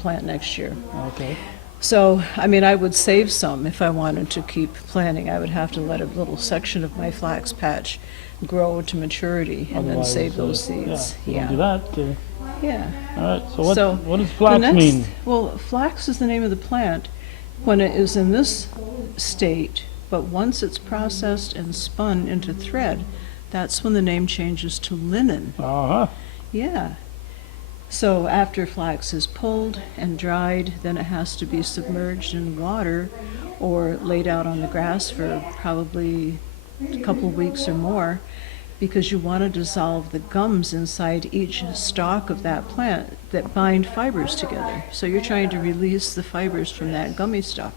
plant next year. okay. So, I mean, I would save some if I wanted to keep planting. I would have to let a little section of my flax patch grow to maturity and then Otherwise, save those Yeah, seeds. if you don't do that. Yeah. All right, so So, what does The flax next- mean? Well, flax is the name of the plant when it is in this state, but once it's processed and spun into thread, that's when the name changes to linen. Uh-huh. Yeah. So after flax is pulled and dried, then it has to be submerged in water or laid out on the grass for probably a couple weeks or more, because you want to dissolve the gums inside each stalk of that plant that bind fibers together. So you're trying to release the fibers from that gummy stalk.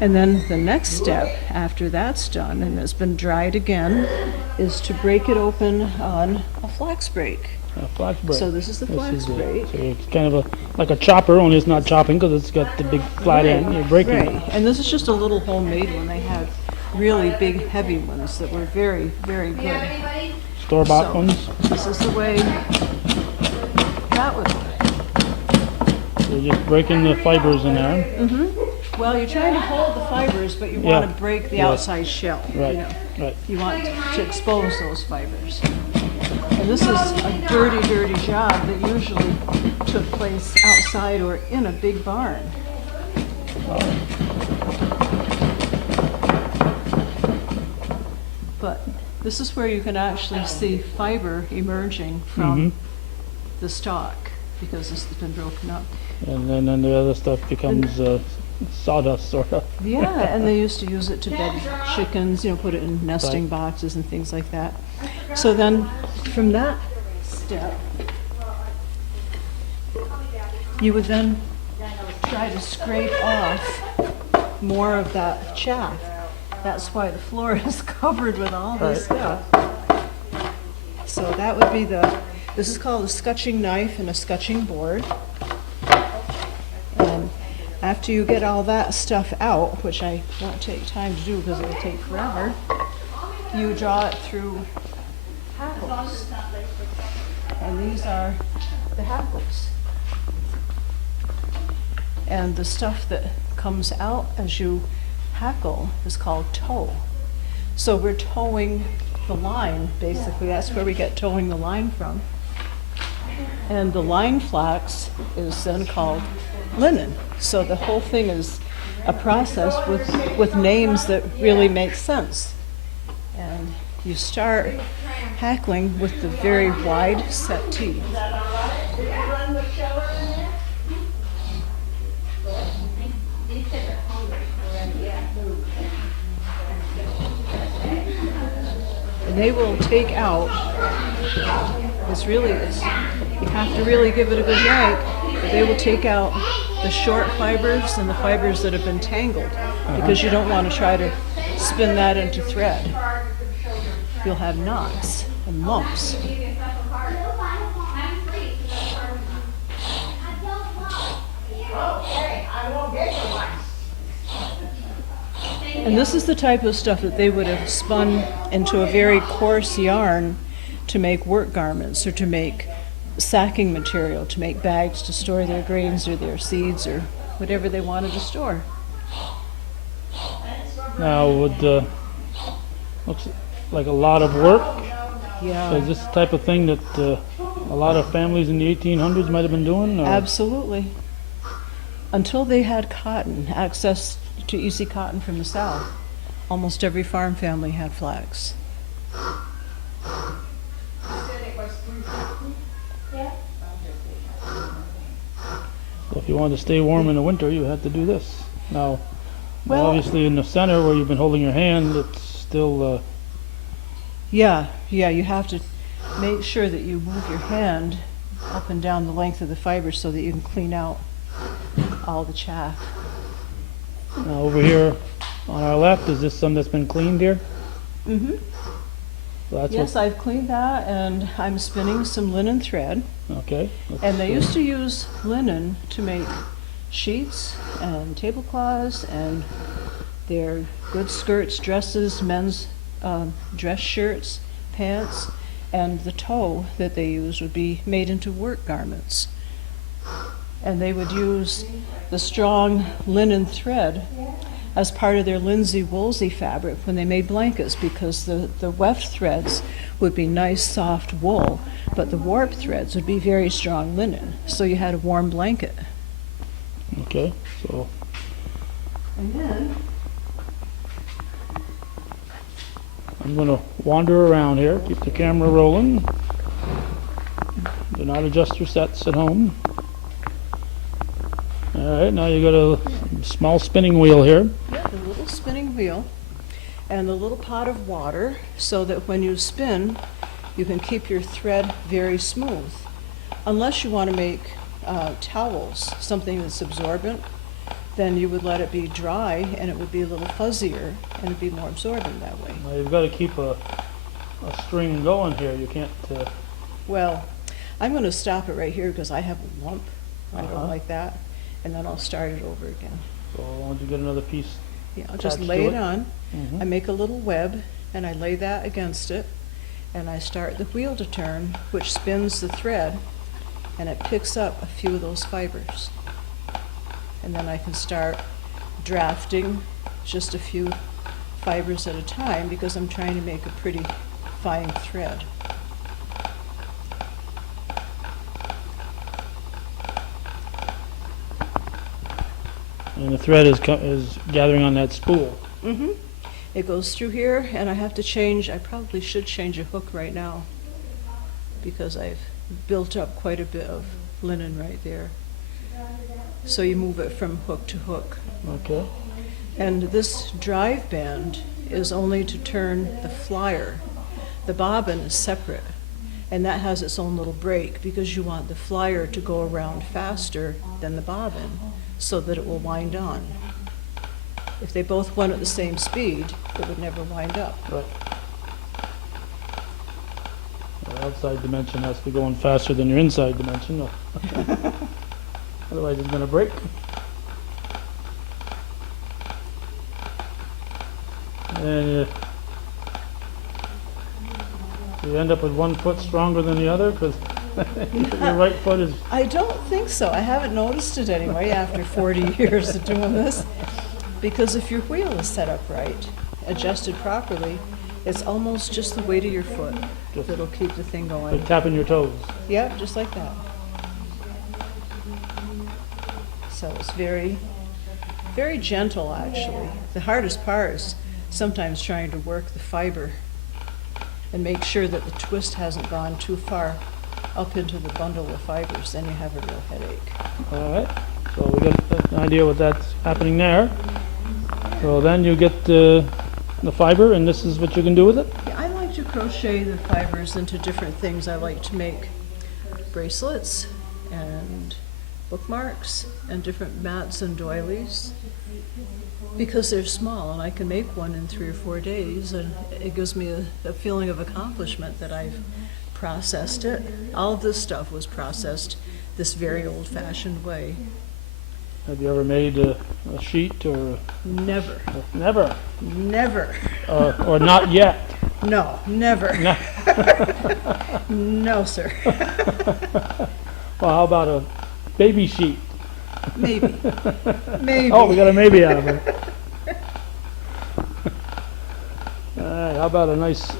And then the next step after that's done and it's been dried again is to break it open on a flax break. A flax break. So this is the flax it. break. So it's kind of like a chopper, only it's not chopping because it's got the big flat end. You're breaking Right, it. and this is just a little homemade one. They had really big, heavy ones that were very, very good. Store-bought So- ones. This is the way that would look. So you're just breaking the fibers in there. Well, you're trying to hold the fibers, but you Yeah. want to break the Yeah. outside shell. Right. You know, Right. you want to expose those fibers. And this is a dirty, dirty job that usually took place outside or in a big barn. But this is where you can actually see fiber emerging from the stalk, because this has been broken up. And then the other stuff becomes sawdust, sort of. Yeah, and they used to use it to bed chickens, put it in nesting boxes and things like that. So then, from that step, you would then try to scrape off more of that chaff. That's why the floor is covered with all this stuff. So that would be this is called a scutching knife and a scutching board. And after you get all that stuff out, which I won't take time to do because it will take forever, you draw it through hackles. And these are the hackles. And the stuff that comes out as you hackle is called tow. So we're towing the line, basically. That's where we get towing the line from. And the line flax is then called linen. So the whole thing is a process with names that really make sense. And you start hackling with the very wide set teeth. And they will take out, you have to really give it a good yank, but they will take out the short fibers and the fibers that have been tangled, because you don't want to try to spin that into thread. You'll have knots and lumps. And this is the type of stuff that they would have spun into a very coarse yarn to make work garments or to make sacking material, to make bags to store their grains or their seeds or whatever they wanted to store. Now, looks like a lot of work. Yeah, Is this the type of thing that a lot of families in the 1800s might have been doing? Or? absolutely. Until they had cotton, access to easy cotton from the south, almost every farm family had flax. So if you wanted to stay warm in the winter, you had to do this. Now, Well- obviously in the center where you've been holding your hand, it's still, Yeah, you have to make sure that you move your hand up and down the length of the fiber so that you can clean out all the chaff. now over here on our left, is this some that's been cleaned here? Mm-hmm. So that's Yes, I've cleaned that, and I'm spinning some linen thread. okay. And they used to use linen to make sheets and tablecloths, and their good skirts, dresses, men's dress shirts, pants, and the toe that they used would be made into work garments. And they would use the strong linen thread as part of their linsey woolsey fabric when they made blankets, because the weft threads would be nice soft wool, but the warp threads would be very strong linen, so you had a warm blanket. Okay, so And then I'm gonna wander around here, keep the camera rolling. Do not adjust your sets at home. All right, now you got a small spinning wheel here. yeah, the little spinning wheel and the little pot of water, so that when you spin, you can keep your thread very smooth. Unless you want to make towels, something that's absorbent, then you would let it be dry and it would be a little fuzzier and it'd be more absorbent that way. Now you've got to keep a string going here. You can't. Well, I'm going to stop it right here because I have a lump. I don't like that. And then I'll start it over again. So why don't you get another piece? Yeah, I'll just Attached lay to it it? on. Mhm. I make a little web and I lay that against it. And I start the wheel to turn, which spins the thread, and it picks up a few of those fibers. And then I can start drafting just a few fibers at a time, because I'm trying to make a pretty fine thread. And the thread is gathering on that spool. Mm-hmm. It goes through here, and I have to change, I probably should change a hook right now, because I've built up quite a bit of linen right there. So you move it from hook to hook. Okay. And this drive band is only to turn the flyer. The bobbin is separate, and that has its own little brake, because you want the flyer to go around faster than the bobbin, so that it will wind on. If they both went at the same speed, it would never wind up. Right. The outside dimension has to be going faster than your inside dimension. Otherwise it's going to break. And you end up with one foot stronger than the other because your right foot is... I don't think so. I haven't noticed it anyway after 40 years of doing this. Because if your wheel is set up right, adjusted properly, it's almost just the weight of your foot that'll keep the thing going. like tapping your toes. Yep, just like that. So it's very, very gentle actually. The hardest part is sometimes trying to work the fiber and make sure that the twist hasn't gone too far up into the bundle of fibers, then you have a real headache. All right. So we got an idea what that's happening there. So then you get the fiber, and this is what you can do with it? Yeah, I like to crochet the fibers into different things. I like to make bracelets and bookmarks and different mats and doilies, because they're small and I can make one in 3 or 4 days, and it gives me a feeling of accomplishment that I've processed it. All of this stuff was processed this very old-fashioned way. Have you ever made a sheet or... Never. Never? Never. Or not yet? No, never. No. No, sir. Well, how about a baby sheet? Maybe. Maybe. Oh, we got a maybe out of it. All right, how about a nice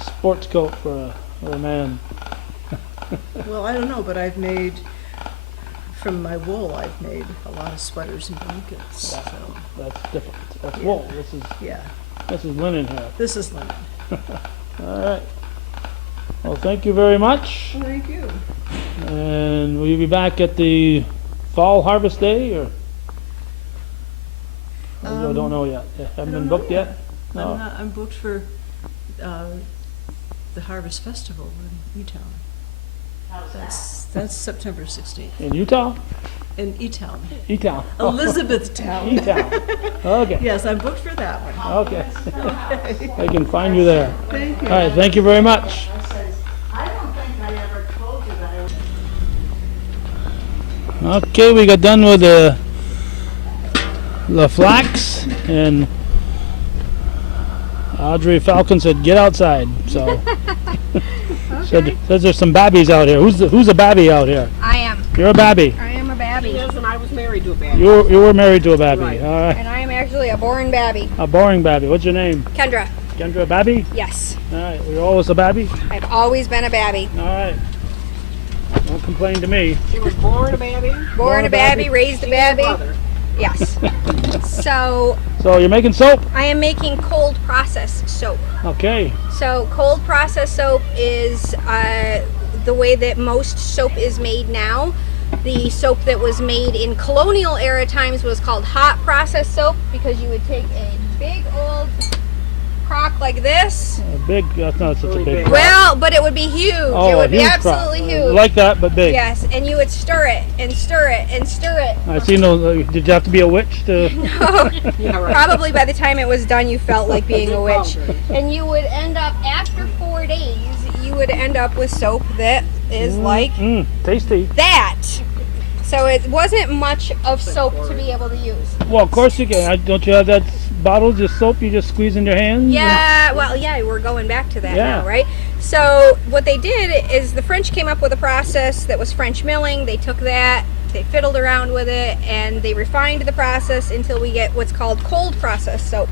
sports coat for a man? Well, I don't know, but I've made, from my wool, I've made a lot of sweaters and blankets. So, That's different. That's Yeah. wool. yeah, This is linen here. this is linen. All right. Well, thank you very much. Well, thank you. And will you be back at the fall harvest day, or you don't know yet? You haven't been booked yet? No. I'm booked for the Harvest Festival in Newtown. That's September 16th. In Utah? In E-Town. E-Town. Elizabethtown. E-Town. Okay. Yes, I'm booked for that one. Okay. I can find you there. Thank you. All right, thank you very much. I don't think I ever told you that I Okay, we got done with the flax, and Audrey Falcon said, "Get outside." So, says there's some Babbies out here. Who's a Babbie out here? I am. You're a Babbie. I am a Babbie. Yes, and I was married to a band. You were married to a Babbie. Right. All right. And I am actually a born Babbie. A boring Babbie. What's your name? Kendra. Kendra Babbie. Yes. All right. You're always a Babbie. I've always been a Babbie. All right. Don't complain to me. She was born a baby. Born a Babbie, Babbie. raised a Babbie. Yes. So So you're making soap? I am making cold process soap. Okay. So cold process soap is the way that most soap is made now. The soap that was made in colonial era times was called hot process soap because you would take a big old crock like this. That's not such a big. Well, but it would be huge. Oh, it would be huge absolutely crock. huge. Like that, but big. Yes, and you would stir it and stir it and stir it. I seen those. Did you have to be a witch to? Probably by the time it was done, you felt like being a witch. And you would end up, after 4 days, you would end up with soap that is like Tasty. that. So it wasn't much of soap to be able to use. Well, of course you can. Don't you have that bottle, just soap you just squeeze in your hands? Yeah, well, yeah, we're going back to that Yeah. now, right? So what they did is the French came up with a process that was French milling. They took that, they fiddled around with it, and they refined the process until we get what's called cold process soap.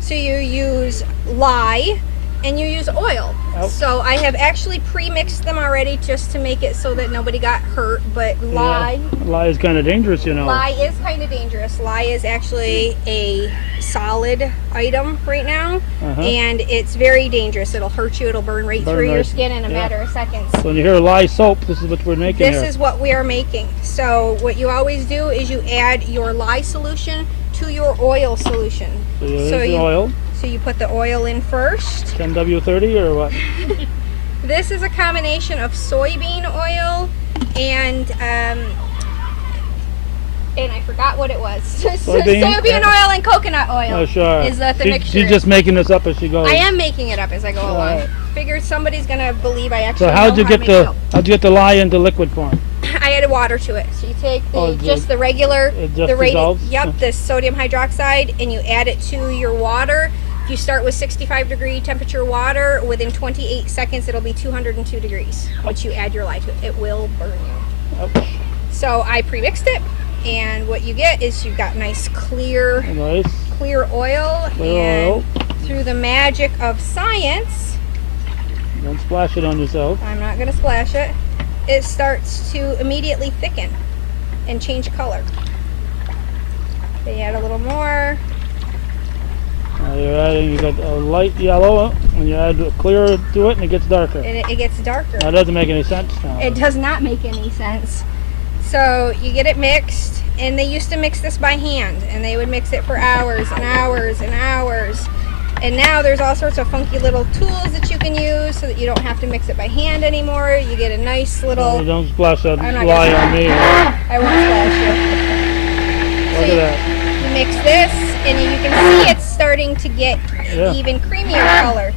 So you use lye and you use oil. Ouch. So I have actually pre-mixed them already just to make it so that nobody got hurt, but lye Lye is kind of dangerous, you know. Lye is kind of dangerous. Lye is actually a solid item right now, and it's very dangerous. It'll hurt you. It'll burn right through your right- skin in a matter of seconds. So when you hear lye soap, this is what we're making This here. is what we are making. So what you always do is you add your lye solution to your oil solution. So you use so the you- oil, So you put the oil in first. 10W30 or what? This is a combination of soybean oil and I forgot what it was. Soybean oil and coconut oil. Oh, sure. Is that the mixture? She's just making this up as she goes. I am making it up as I go along. Alright. Figured somebody's gonna believe I actually So how'd you know how to get make the soap. how'd you get the lye into liquid form? I added water to it. So you take Oh, just the regular, it just the dissolves? yep, the sodium hydroxide, and you add it to your water. If you start with 65-degree temperature water, within 28 seconds it'll be 202 degrees. Once you add your lye to it, it will burn you. Ouch. So I pre-mixed it, and what you get is you've got nice clear Nice. oil, Clear and oil. through the magic of science, Don't splash it on yourself. I'm not going to splash it, it starts to immediately thicken and change color. They add a little more. You're adding, you got a light yellow, and you add a clear to it, and it gets darker. And it gets darker. That doesn't make any sense now. It does not make any sense. So you get it mixed, and they used to mix this by hand, and they would mix it for hours and hours and hours. And now there's all sorts of funky little tools that you can use so that you don't have to mix it by hand anymore. You get a nice little... Don't splash that I'm not lye gonna- on me. I won't splash you. Look So at that. You mix this, and you can see it's starting to get Yeah. even creamier color.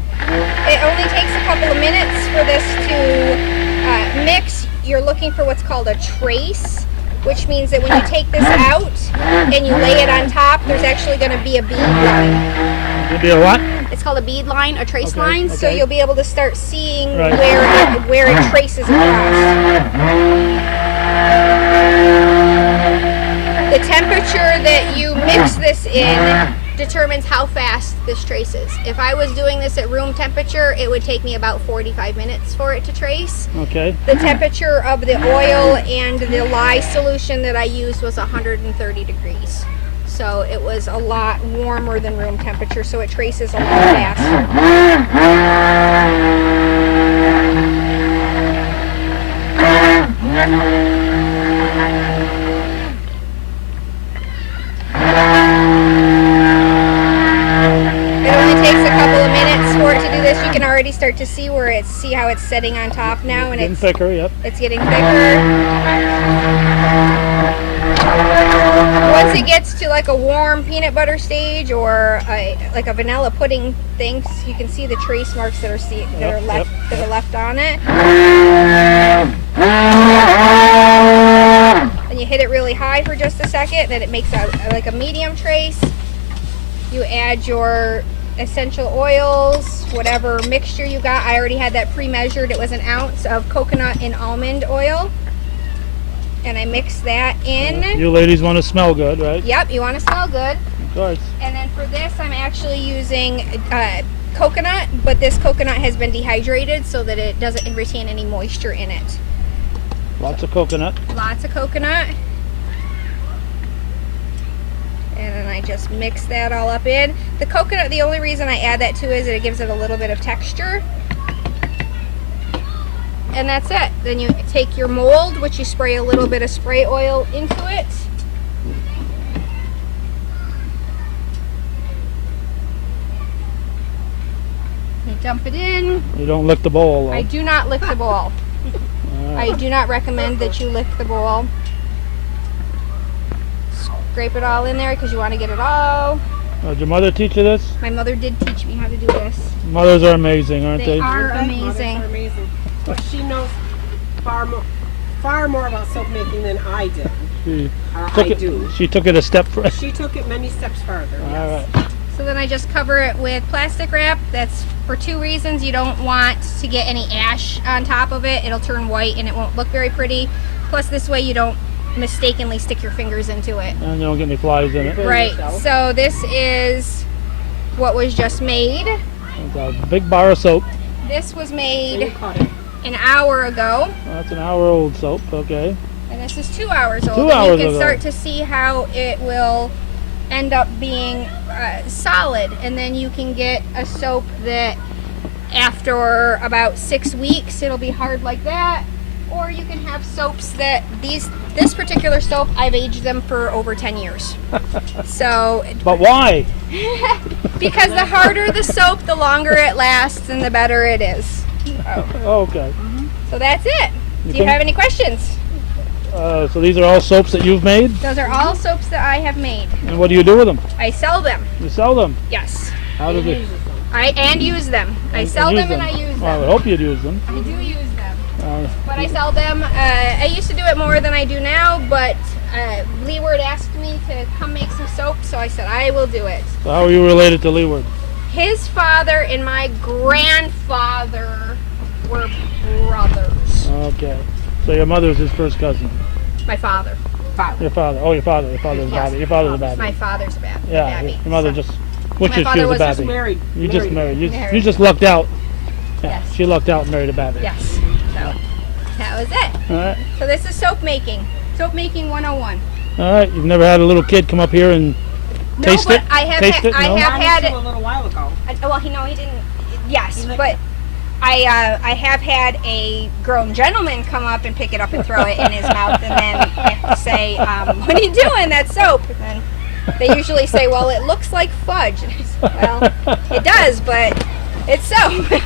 It only takes a couple of minutes for this to mix. You're looking for what's called a trace, which means that when you take this out and you lay it on top, there's actually going to be a bead line. It'd be a what? It's called a bead line, a trace Okay, line, so okay. you'll be able to start seeing Right. where it traces across. The temperature that you mix this in determines how fast this traces. If I was doing this at room temperature, it would take me about 45 minutes for it to trace. Okay. The temperature of the oil and the lye solution that I used was 130 degrees. So it was a lot warmer than room temperature, so it traces a lot faster. It only takes a couple of minutes for it to do this. You can already start to see see how it's setting on top now, and Getting it's thicker, yep. getting thicker. it gets to like a warm peanut butter stage or like a vanilla pudding thing, you can see the trace marks that are left on it. And you hit it really high for just a second, then it makes like a medium trace. You add your essential oils, whatever mixture you got. I already had that pre-measured. It was an ounce of coconut and almond oil. And I mix that in. You ladies want to smell good, right? Yep, you want to smell good. Of course. And then for this, I'm actually using coconut, but this coconut has been dehydrated so that it doesn't retain any moisture in it. Lots of coconut. Lots of coconut. And then I just mix that all up in. The coconut, the only reason I add that too is that it gives it a little bit of texture. And that's it. Then you take your mold, which you spray a little bit of spray oil into it. You dump it in. You don't lick the bowl, though. I do not lick the bowl. I do not recommend that you lick the bowl. Scrape it all in there because you want to get it all. Did your mother teach you this? My mother did teach me how to do this. Mothers are amazing, aren't they? They are amazing. Mothers are amazing. But she knows far more about soap making than I did. She took it a step further. She took it many steps farther. All Yes. right. So then I just cover it with plastic wrap. That's for two reasons. You don't want to get any ash on top of it. It'll turn white and it won't look very pretty. Plus this way you don't mistakenly stick your fingers into it. And you don't get any flies in it. Right. So this is what was just made. It's a big bar of soap. This was made an hour ago. That's an hour old soap, okay. And this is 2 hours old. 2 and hours you can ago. start to see how it will end up being solid. And then you can get a soap that after about 6 weeks it'll be hard like that. Or you can have soaps that this particular soap, I've aged them for over 10 years. So But why? because the harder the soap, the longer it lasts and the better it is. Okay. So that's it. Do you have any questions? So these are all soaps that you've made? Those are all soaps that I have made. And what do you do with them? I sell them. You sell them? Yes. How do they? And use them. I sell them and I use Well, I them. would hope you'd use them. I do use them. Uh, But I sell them. I used to do it more than I do now, but Leeward asked me to come make some soap, so I said I will do it. So how are you related to Leeward? His father and my grandfather were brothers. Okay. So your mother's his first cousin. My father. Your father. Oh, your father. Your father's Yes. Babbie. Your father's a Babbie. My father's Babbie. Yeah. Your mother just. Which My is she father was a was just Babbie. married. You just married. You Married. just lucked out. Yeah. Yes. She lucked out and married a Babbie. Yes. So that was it. All right. So this is soap making. Soap making 101. All right. You've never had a little kid come up here and taste no, it? but I have. Taste it? I No? have had it. a little while ago. Well, he didn't. Yes, He licked but it. I have had a grown gentleman come up and pick it up and throw it in his mouth, and then I have to say, "What are you doing? That's soap." And then they usually say, "Well, it looks like fudge." And I say, well, it does, but it's soap.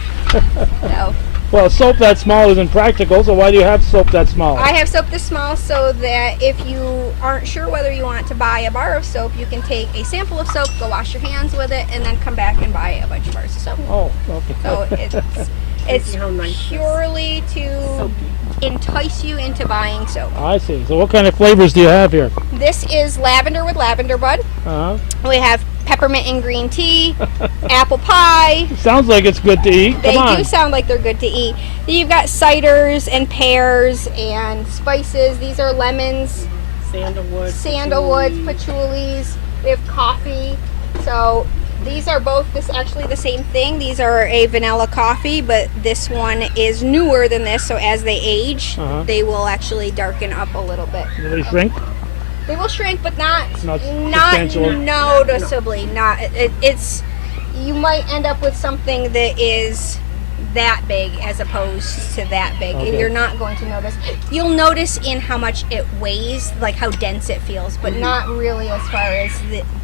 So Well, soap that small isn't practical, so why do you have soap that small? I have soap this small so that if you aren't sure whether you want to buy a bar of soap, you can take a sample of soap, go wash your hands with it, and then come back and buy a bunch of bars of soap. Oh, okay. So it's how nice this is. purely to entice you into buying soap. I see. So what kind of flavors do you have here? This is lavender with lavender bud. Uh-huh. We have peppermint and green tea, apple pie. Sounds like it's good to eat. They Come on. do sound like they're good to eat. Then you've got ciders and pears and spices. These are lemons, sandalwoods, patchoulis. We have coffee. So these are both actually the same thing. These are a vanilla coffee, but this one is newer than this. So as they age, Uh-huh. they will actually darken up a little bit. Do they shrink? They will shrink, but not substantially. noticeably. Not it's. You might end up with something that is that big as opposed to that big, and Okay. you're not going to notice. You'll notice in how much it weighs, like how dense it feels, but not really as far as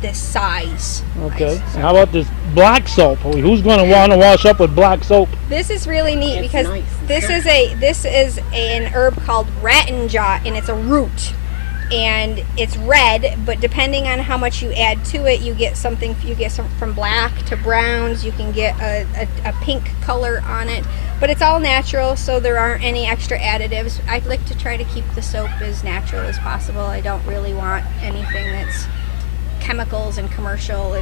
the size. Okay. And how about this black soap? Who's going to want to wash up with black soap? This is really neat It's because nice. this is an herb called rattan jaw, and it's a root. and it's red, but depending on how much you add to it, you get some from black to browns. You can get a pink color on it, but it's all natural, so there aren't any extra additives. I like to try to keep the soap as natural as possible. I don't really want anything that's chemicals and commercial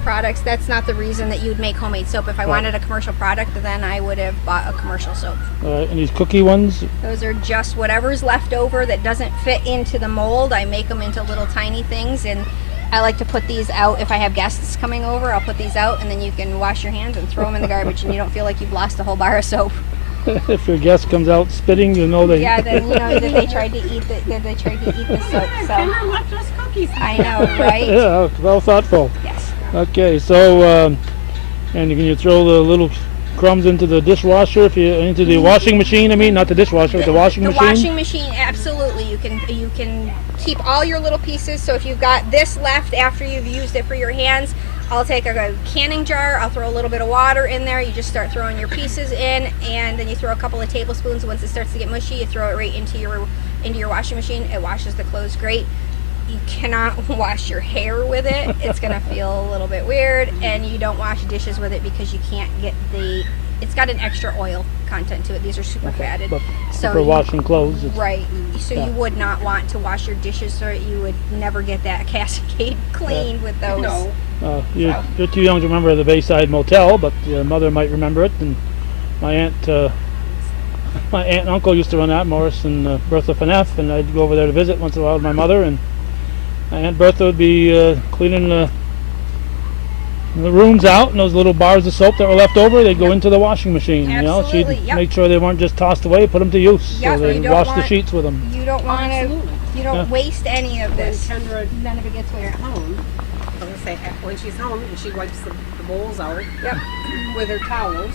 products. That's not the reason that you'd make homemade soap. If I wanted a commercial product, then I would have bought a commercial soap. And these cookie ones? Those are just whatever's left over that doesn't fit into the mold. I make them into little tiny things, and I like to put these out. If I have guests coming over, I'll put these out, and then you can wash your hands and throw them in the garbage, and you don't feel like you've lost a whole bar of soap. If your guest comes out spitting, you know they. Yeah, then you know that they tried to eat the soap. So Kinder left us cookies. I know, right? Yeah, well thoughtful. Yes. Okay, so and can you throw the little crumbs into the dishwasher into the washing machine? I mean, not the dishwasher, but the washing machine. The washing machine, absolutely. You can keep all your little pieces. So if you've got this left after you've used it for your hands, I'll take a canning jar, I'll throw a little bit of water in there, you just start throwing your pieces in, and then you throw a couple of tablespoons. Once it starts to get mushy, you throw it right into your washing machine. It washes the clothes great. You cannot wash your hair with it. It's gonna feel a little bit weird, and you don't wash dishes with it because you can't get it's got an extra oil content to it. These are super fatted. But So for you- washing clothes. Right. So Yeah. you would not want to wash your dishes, or you would never get that cascade clean with those. No. You're too young to remember the Bayside Motel, but your mother might remember it. And my aunt and uncle used to run that, Morris and Bertha Fineff, and I'd go over there to visit once in a while with my mother, and my Aunt Bertha would be cleaning the rooms out, and those little bars of soap that were left over, they'd go into the washing machine. Absolutely, She'd yep. make sure they weren't just tossed away, put them to use. Yep, So they you don't wash the want- sheets with them. You don't want to. Absolutely. You don't waste any of When this. Kendra None of it gets at weird. home, I was gonna say when she's home and she wipes the bowls out Yep. with her towels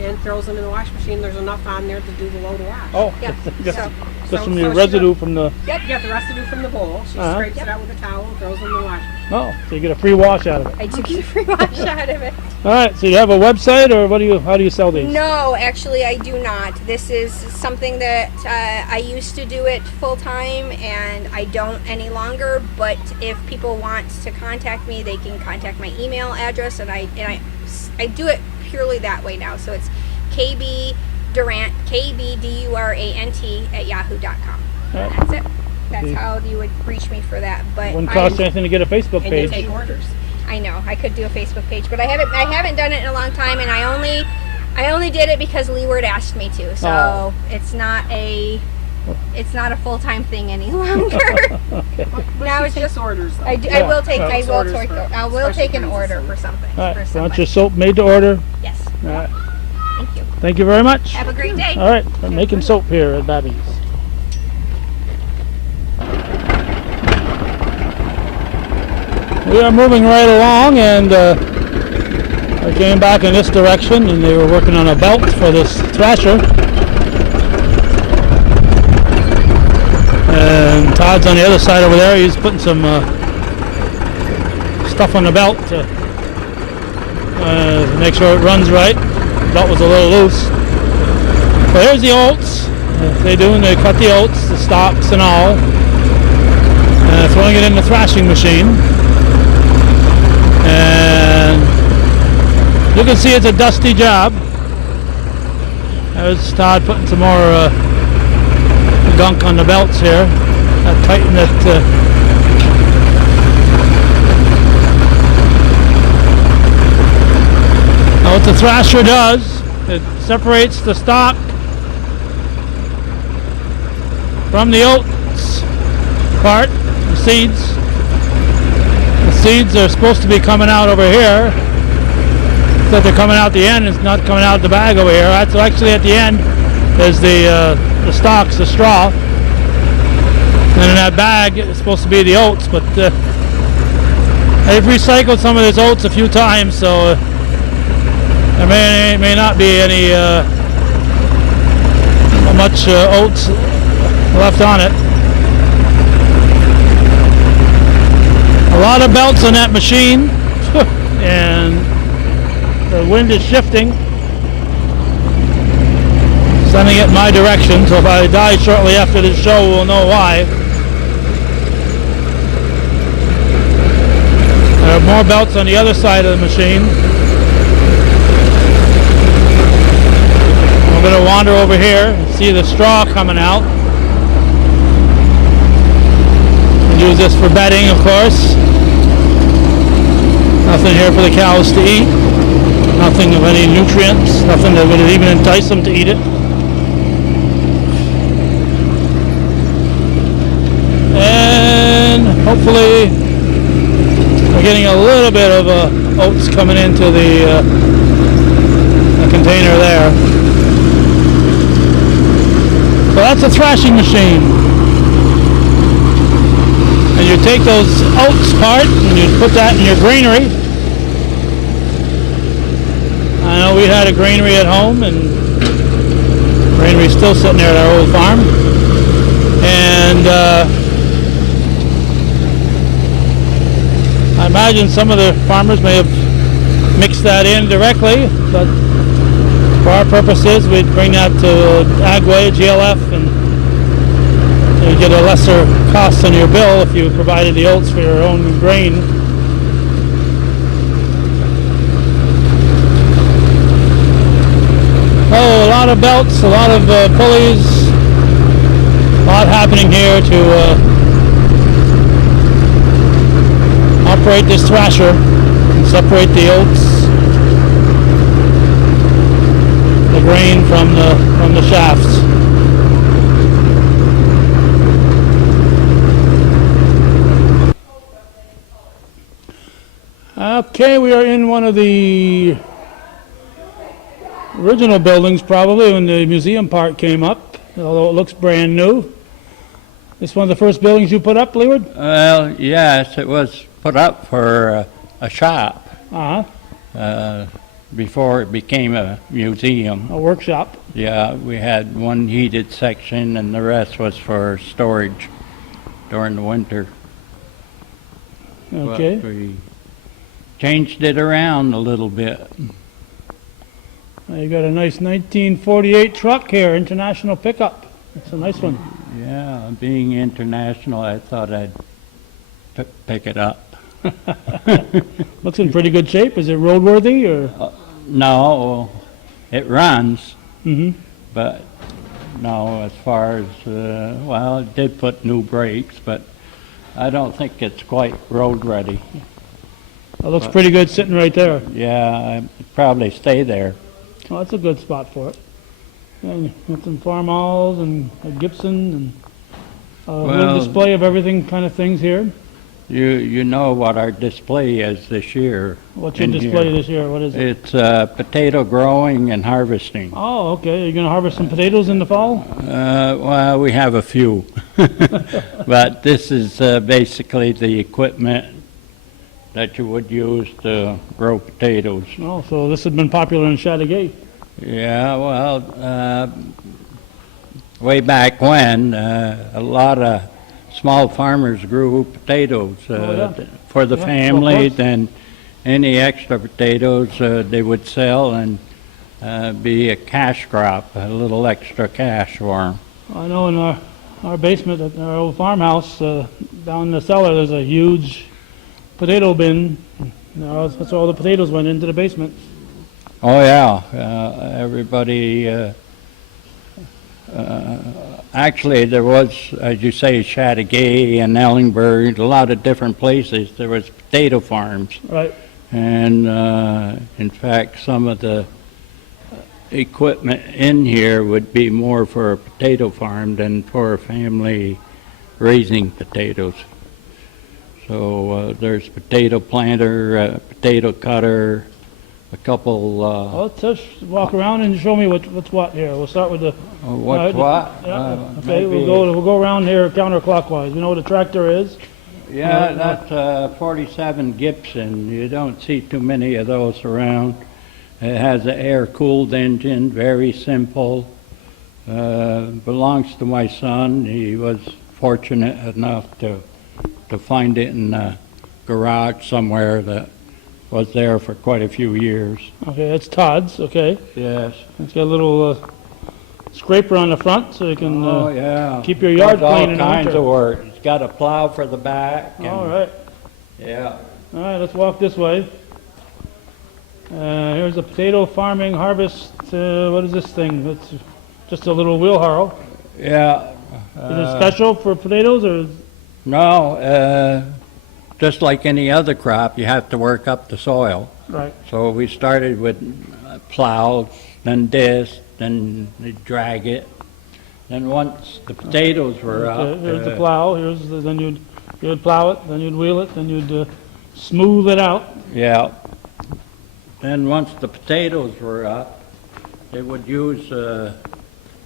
and throws them in the wash machine. There's enough on there to do the load of wash. Oh, Yep. just, So- just from so the she residue from the. You get the residue from the bowl. She Uh-huh. scrapes it out with a towel and throws them in the wash. Oh, so you get a free wash out of it. I do get a free wash out of it. All right, so you have a website, or how do you sell these? No, actually, I do not. This is something that I used to do it full time, and I don't any longer. But if people want to contact me, they can contact my email address, and I do it purely that way now. So it's kbdurant, KBDURANT @yahoo.com. All right. That's it. That's Okay. how you would reach me for that. But Wouldn't cost you anything to get a Facebook And you page. take orders. I know I could do a Facebook page, but I haven't done it in a long time, and I only did it because Leeward asked me to. So Oh. it's not a full-time thing any longer. Okay. But Now she it's takes just- orders. Though. I will take Takes orders for take an special order kinds for of something. All right, For so want somebody. your soap made to order. Yes. All right. Thank you. Thank you very much. Have a great day. All right, we're making soap here at Babbie's. We are moving right along, and I came back in this direction, and they were working on a belt for this thrasher. And Todd's on the other side over there. He's putting some stuff on the belt to make sure it runs right. The belt was a little loose. So here's the oats. They cut the oats, the stalks and all, throwing it in the thrashing machine. And you can see it's a dusty job. There's Todd putting some more gunk on the belts here. Tighten it. Now what the thrasher does, it separates the stalk from the oats part, the seeds. The seeds are supposed to be coming out over here. So they're coming out the end, it's not coming out the bag over here. That's actually at the end is the stalks, the straw. And in that bag it's supposed to be the oats, but they've recycled some of this oats a few times, so there may not be any much oats left on it. A lot of belts on that machine, and the wind is shifting, sending it in my direction, so if I die shortly after this show, we'll know why. more belts on the other side of the machine. We're going to wander over here and see the straw coming out. And use this for bedding, of course. Nothing here for the cows to eat. Nothing of any nutrients. Nothing that would even entice them to eat it. And hopefully we're getting a little bit of oats coming into the container there. So that's a thrashing machine. And you take those oats part and you put that in your granary. I know we had a granary at home, and the granary's still sitting there at our old farm. And I imagine some of the farmers may have mixed that in directly, but for our purposes, we'd bring that to Agway, GLF, and you get a lesser cost on your bill if you provided the oats for your own grain. Oh, a lot of belts, a lot of pulleys, a lot happening here to operate this thrasher and separate the oats, the grain from the shafts. Okay, we are in one of the original buildings probably when the museum part came up, although it looks brand new. This one of the first buildings you put up, Leeward? Well, yes, it was put up for a shop before it became a museum. A workshop. Yeah, we had one heated section and the rest was for storage during the winter. Okay. But we changed it around a little bit. You got a nice 1948 truck here, international pickup. It's a nice one. Yeah, being international, I thought I'd pick it up. Looks in pretty good shape. Is it roadworthy or? No, it runs. Mm-hmm. But no, as far as well, it did put new brakes, but I don't think it's quite road ready. It looks pretty good sitting right there. Yeah, I'd probably stay there. Well, that's a good spot for it. And with some farmalls and a Gibson and a little display of everything kind of things here. You know what our display is this year. What's your display this year? What is it? It's potato growing and harvesting. Oh, okay. Are you going to harvest some potatoes in the fall? Well, we have a few. But this is basically the equipment that you would use to grow potatoes. Oh, so this has been popular in Chateauguay. Yeah, well, way back when, a lot of small farmers grew potatoes for the family. Then any extra potatoes they would sell and be a cash crop, a little extra cash for them. I know in our basement at our old farmhouse, down in the cellar, there's a huge potato bin. That's where all the potatoes went into the basement. Oh yeah, everybody. Actually, there was, as you say, Chateauguay and Ellingburg, a lot of different places. There was potato farms. Right. And in fact, some of the equipment in here would be more for a potato farm than for a family raising potatoes. So there's potato planter, potato cutter, a couple. Well, just walk around and show me what's what here. We'll start with the. What's what? Yeah. Okay, we'll go around here counterclockwise. You know what a tractor is? Yeah, that's a 47 Gibson. You don't see too many of those around. It has an air-cooled engine, very simple. Belongs to my son. He was fortunate enough to find it in a garage somewhere that was there for quite a few years. Okay, that's Todd's, okay. Yes. It's got a little scraper on the front so you can keep your yard Does clean in the all kinds winter. of work. It's got a plow for the back. All right. Yeah. All right, let's walk this way. Here's a potato farming harvest. What is this thing? It's just a little wheelbarrow. Yeah. Is it special for potatoes or? No, just like any other crop, you have to work up the soil. Right. So we started with plows, then this, then they drag it. Then once the potatoes were Okay, up. here's the plow. Then you'd plow it. Then you'd wheel it. Then you'd smooth it out. Yeah. Then once the potatoes were up, they would use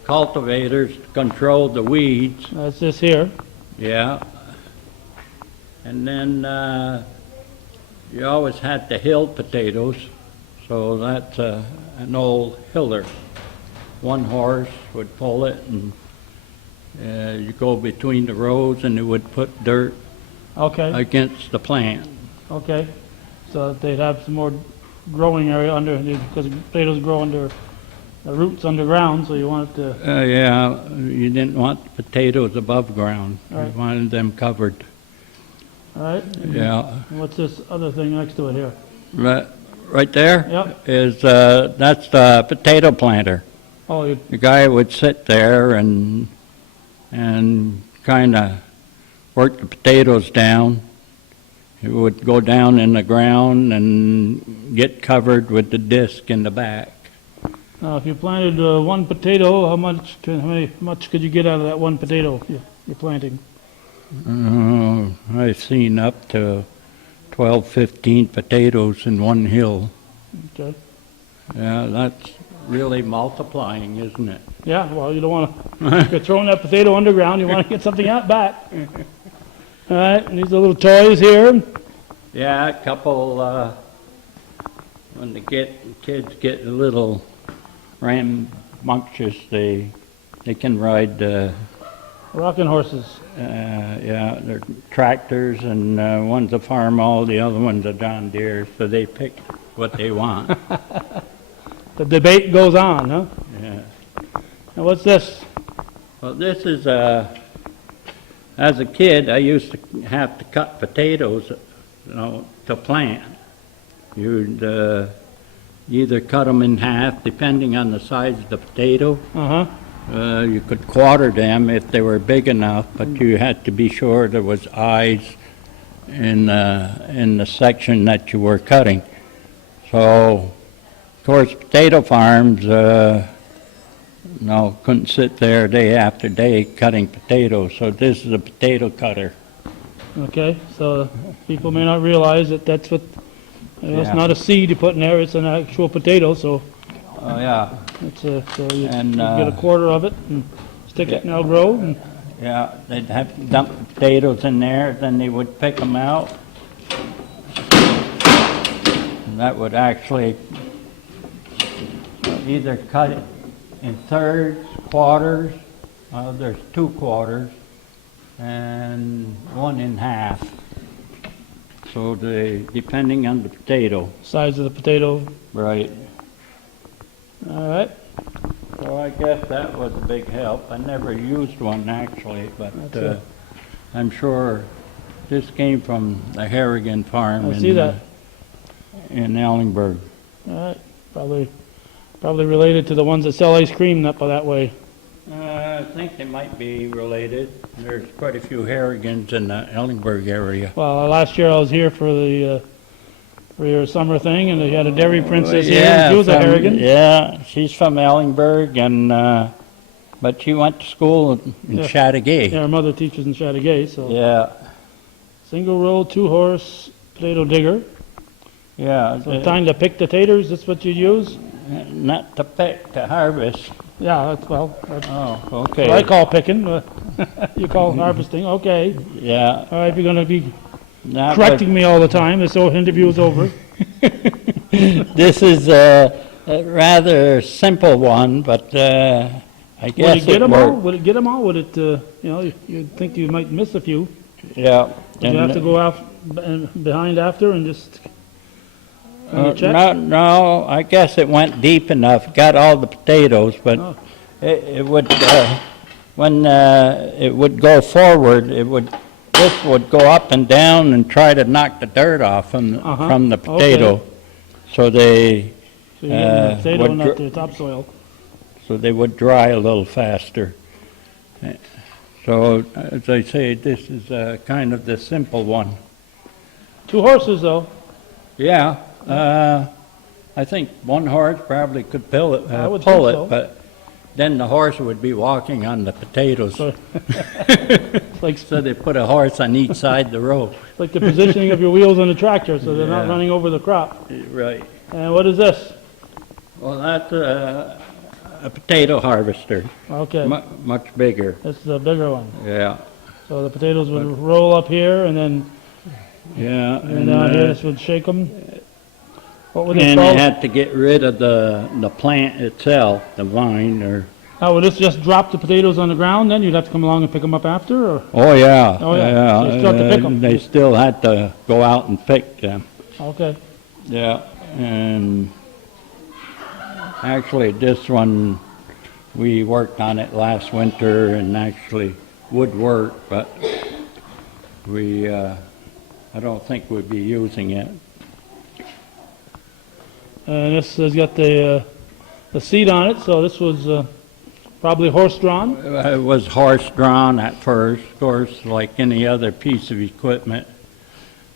cultivators to control the weeds. That's this here. Yeah. And then you always had to hill potatoes, so that's an old hiller. One horse would pull it, and you go between the rows, and it would put dirt Okay. against the plant. Okay. So that they'd have some more growing area under, because potatoes grow under the roots underground, so you want it to. Yeah, you didn't want the potatoes above ground. Right. You wanted them covered. All right. Yeah. And what's this other thing next to it here? Right there Yep. is that's the potato planter. Oh, you. The guy would sit there and kind of work the potatoes down. It would go down in the ground and get covered with the disc in the back. Now, if you planted one potato, how much could you get out of that one potato you're planting? I've seen up to 12, 15 potatoes in one hill. Okay. Yeah, that's really multiplying, isn't it? Yeah. Well, you don't want to. If you're throwing that potato underground, you want to get something out back. All right. And these are little toys here. Yeah, a couple. When the kids get a little rambunctious, they can ride. Rocking horses. Yeah, they're tractors, and one's a Farmall, the other one's a John Deere, so they pick what they want. The debate goes on, huh? Yeah. Now, what's this? Well, this is as a kid, I used to have to cut potatoes, to plant. You'd either cut them in half, depending on the size of the potato. Uh-huh. You could quarter them if they were big enough, but you had to be sure there was eyes in the section that you were cutting. So, of course, potato farms, couldn't sit there day after day cutting potatoes. So this is a potato cutter. Okay. So people may not realize that that's what. It's Yeah. not a seed you put in there; it's an actual potato. So. Oh yeah. It's so you And, get a quarter of it and stick it and it'll grow. And Yeah, they'd have to dump the potatoes in there, then they would pick them out. And that would actually either cut it in thirds, quarters, there's 2 quarters, and 1 in half. So depending on the potato. size of the potato. Right. All right. So I guess that was a big help. I never used one actually, but I'm sure this came from the Harrigan farm I see that. In Ellingburg. All right. Probably related to the ones that sell ice cream up that way. I think they might be related. There's quite a few Harrigans in the Ellingburg area. Well, last year I was here for the for your summer thing, and they had a dairy princess Yeah, here. She was a from- Harrigan. Yeah, she's from Ellingburg, and but she went to school in Yeah. Chateauguay. Yeah, her mother teaches in Chateauguay. So Yeah, single row, 2-horse potato digger. yeah. So time to pick the taters. That's what you use. Not to pick, to harvest. Yeah, that's that's Oh, what okay. I call picking. You call harvesting. Okay. Yeah. All right. If you're going to be Not correcting me all the time, this whole interview is over. This is a rather simple one, but I Would guess it get it them all? worked. Would it get them all? Would it? You'd think you might miss a few. Yeah. Would you have to go out behind after and just check? No, I guess it went deep enough, got all the potatoes, but Oh. it would, when it would go forward, it would this would go up and down and try to knock the dirt off from the potato. Okay. So they So you're getting the potato would and not the topsoil. so they would dry a little faster. So, as I say, this is kind of the simple one. 2 horses, though. Yeah, I think one horse probably could pull it, I would pull think it, so. but then the horse would be walking on the potatoes. So, like, So they put a horse on each side of the road. like the positioning of your wheels on the tractor, so they're not Yeah. running over the crop. Right. And what is this? Well, that's a potato harvester, Okay, much bigger. that's the bigger one. Yeah, So the potatoes would roll up here, and then yeah. and down here, this would shake them. What would they And they call? had to get rid of the plant itself, the vine, or. Oh, would this just drop the potatoes on the ground? Then you'd have to come along and pick them up after, or Oh, yeah. Oh, yeah. So you still have to pick 'em. They still had to go out and pick them. okay? Yeah, and actually this one, we worked on it last winter and actually would work, but we, I don't think we'd be using it. And this has got the seat on it, so this was probably horse-drawn. It was horse-drawn at first, of course, like any other piece of equipment.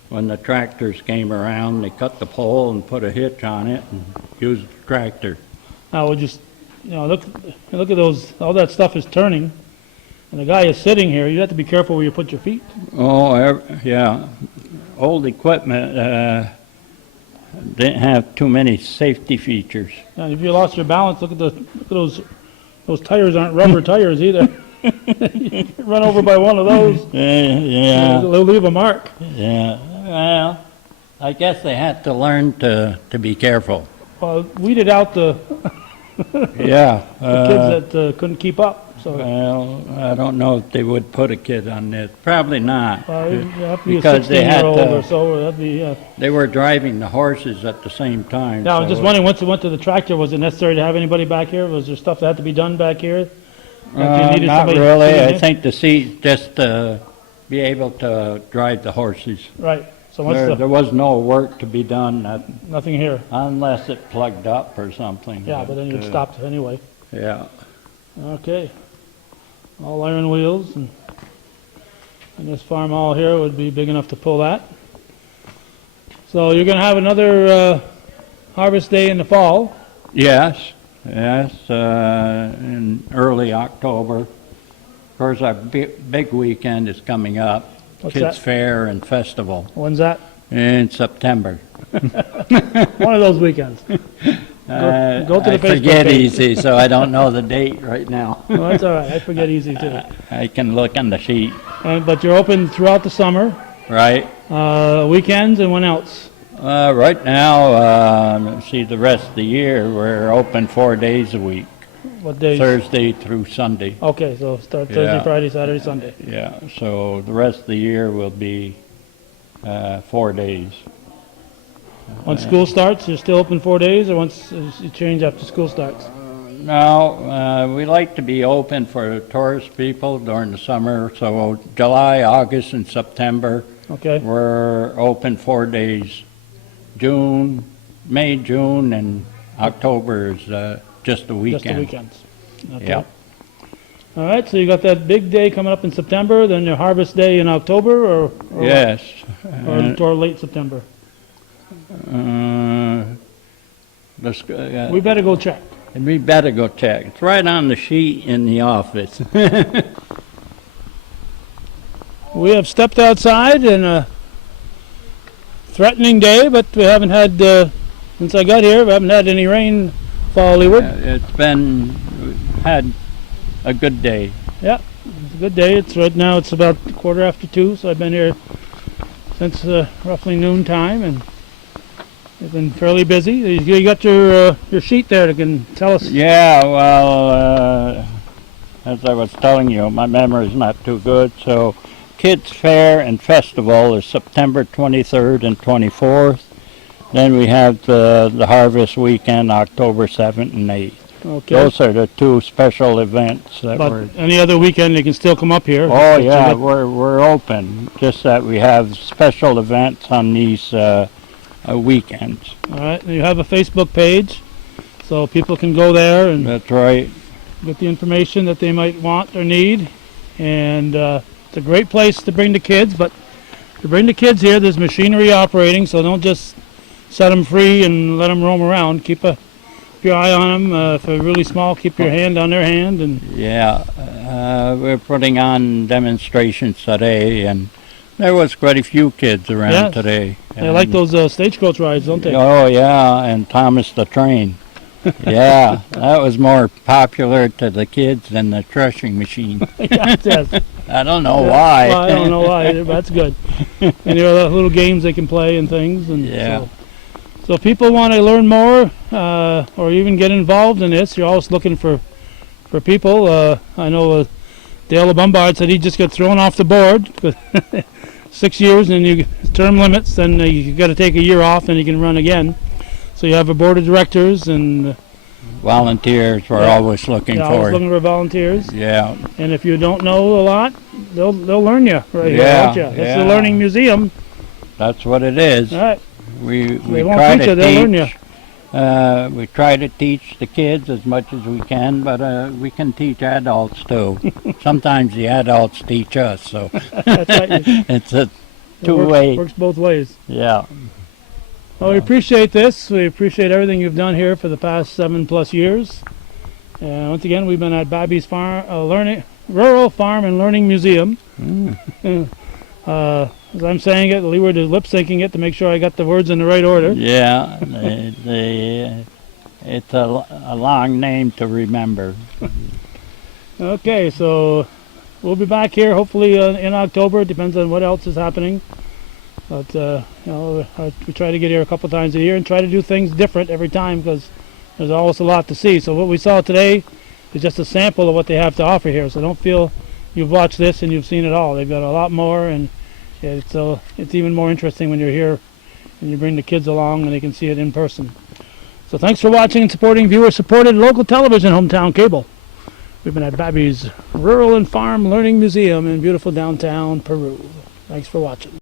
When the tractors came around, they cut the pole and put a hitch on it and used the tractor. Now, would just, look at those, all that stuff is turning, and the guy is sitting here, you have to be careful where you put your feet. Oh, yeah. Old equipment didn't have too many safety features. And if you lost your balance, look at those tires aren't rubber tires either. You get run over by one of those, Yeah, they'll leave a mark. yeah. Well, I guess they had to learn to be careful. Well, weeded out the Yeah. kids that couldn't keep up, so. Well, I don't know if they would put a kid on this. Probably not. You have to be a Because they had 16-year-old to- or so, or that'd be, They were driving the horses at the same time. Now, I'm so- just wondering, once it went to the tractor, was it necessary to have anybody back here? Was there stuff that had to be done back here? If you needed Not somebody really. sitting I here? think the seat just be able to drive the horses. Right, so once There was no work to be done nothing here. unless it plugged up or something. Yeah, but then you'd stop anyway. Yeah. Okay. All iron wheels, and this farm all here would be big enough to pull that. So you're gonna have another harvest day in the fall. Yes, in early October. Of course, our big weekend is coming up. What's Kids that? Fair and Festival When's that? in September. One of those weekends. Go to the I Facebook forget page. easy, so I don't know the date right now. Well, that's all right, I forget easy too. I can look on the sheet, But you're open throughout the summer, right? weekends, and when else? Right now, let's see, the rest of the year, we're open 4 days a week, What days? Thursday through Sunday. Okay, so start Thursday, Yeah. Friday, Saturday, Sunday. Yeah, so the rest of the year will be 4 days. Once school starts, you're still open 4 days, or once you change after school starts? No, we like to be open for tourist people during the summer, so July, August, and September, Okay, we're open 4 days. May, June, and October is just the weekend. just the weekends. Okay. Yeah. All right, so you got that big day coming up in September, then your harvest day in October, or Yes. or late September? We better go check. We better go check. It's right on the sheet in the office. We have stepped outside in a threatening day, but we haven't had, since I got here, we haven't had any rainfall leeward. It's been, we've had a good day. Yeah, it's a good day. It's right now, it's about 2:15, so I've been here since roughly noon time, and we've been fairly busy. You got your sheet there that can tell us. Yeah, well, as I was telling you, my memory's not too good, so Kids Fair and Festival is September 23rd and 24th. Then we have the Harvest Weekend, October 7th and 8th. Okay. Those are the two special events that But we're. any other weekend, they can still come up here. Oh yeah, we're open. Just that we have special events on these weekends. All right. You have a Facebook page, so people can go there and That's right. get the information that they might want or need. And it's a great place to bring the kids, but to bring the kids here, there's machinery operating, so don't just set them free and let them roam around. Keep your eye on them. If they're really small, keep your hand on their hand. And Yeah, we're putting on demonstrations today, and there was quite a few kids around Yes. today. they like those stagecoach rides, don't they? Oh yeah, and Thomas the Train. Yeah, that was more popular to the kids than the threshing machine. Yes. I don't know why. Well, I don't know why. But that's good. And there are little games they can play and things. And Yeah. So if people want to learn more or even get involved in this, you're always looking for people. I know Dale Bombard said he just got thrown off the board. 6 years and you term limits, then you got to take a year off and you can run again. So you have a board of directors and Volunteers we're always looking always for. looking for volunteers. Yeah. And if you don't know a lot, they'll learn you right here, Yeah, won't you? It's yeah. a learning museum. That's what it is. All right. We They won't try teach to you, they'll learn you. teach. We try to teach the kids as much as we can, but we can teach adults too. Sometimes the adults teach us, so That's right. it's a It two-way. works both ways. Yeah. Well, we appreciate this. We appreciate everything you've done here for the past 7+ years. And once again, we've been at Babbie's Rural Farm and Learning Museum. As I'm saying it, Leeward is lip syncing it to make sure I got the words in the right order. Yeah, it's a long name to remember. Okay, so we'll be back here hopefully in October. It depends on what else is happening. But we try to get here a couple times a year and try to do things different every time because there's always a lot to see. So what we saw today is just a sample of what they have to offer here. So don't feel you've watched this and you've seen it all. They've got a lot more, and it's even more interesting when you're here and you bring the kids along and they can see it in person. So thanks for watching and supporting viewer-supported local television, Hometown Cable. We've been at Babbie's Rural and Farm Learning Museum in beautiful downtown Peru. Thanks for watching.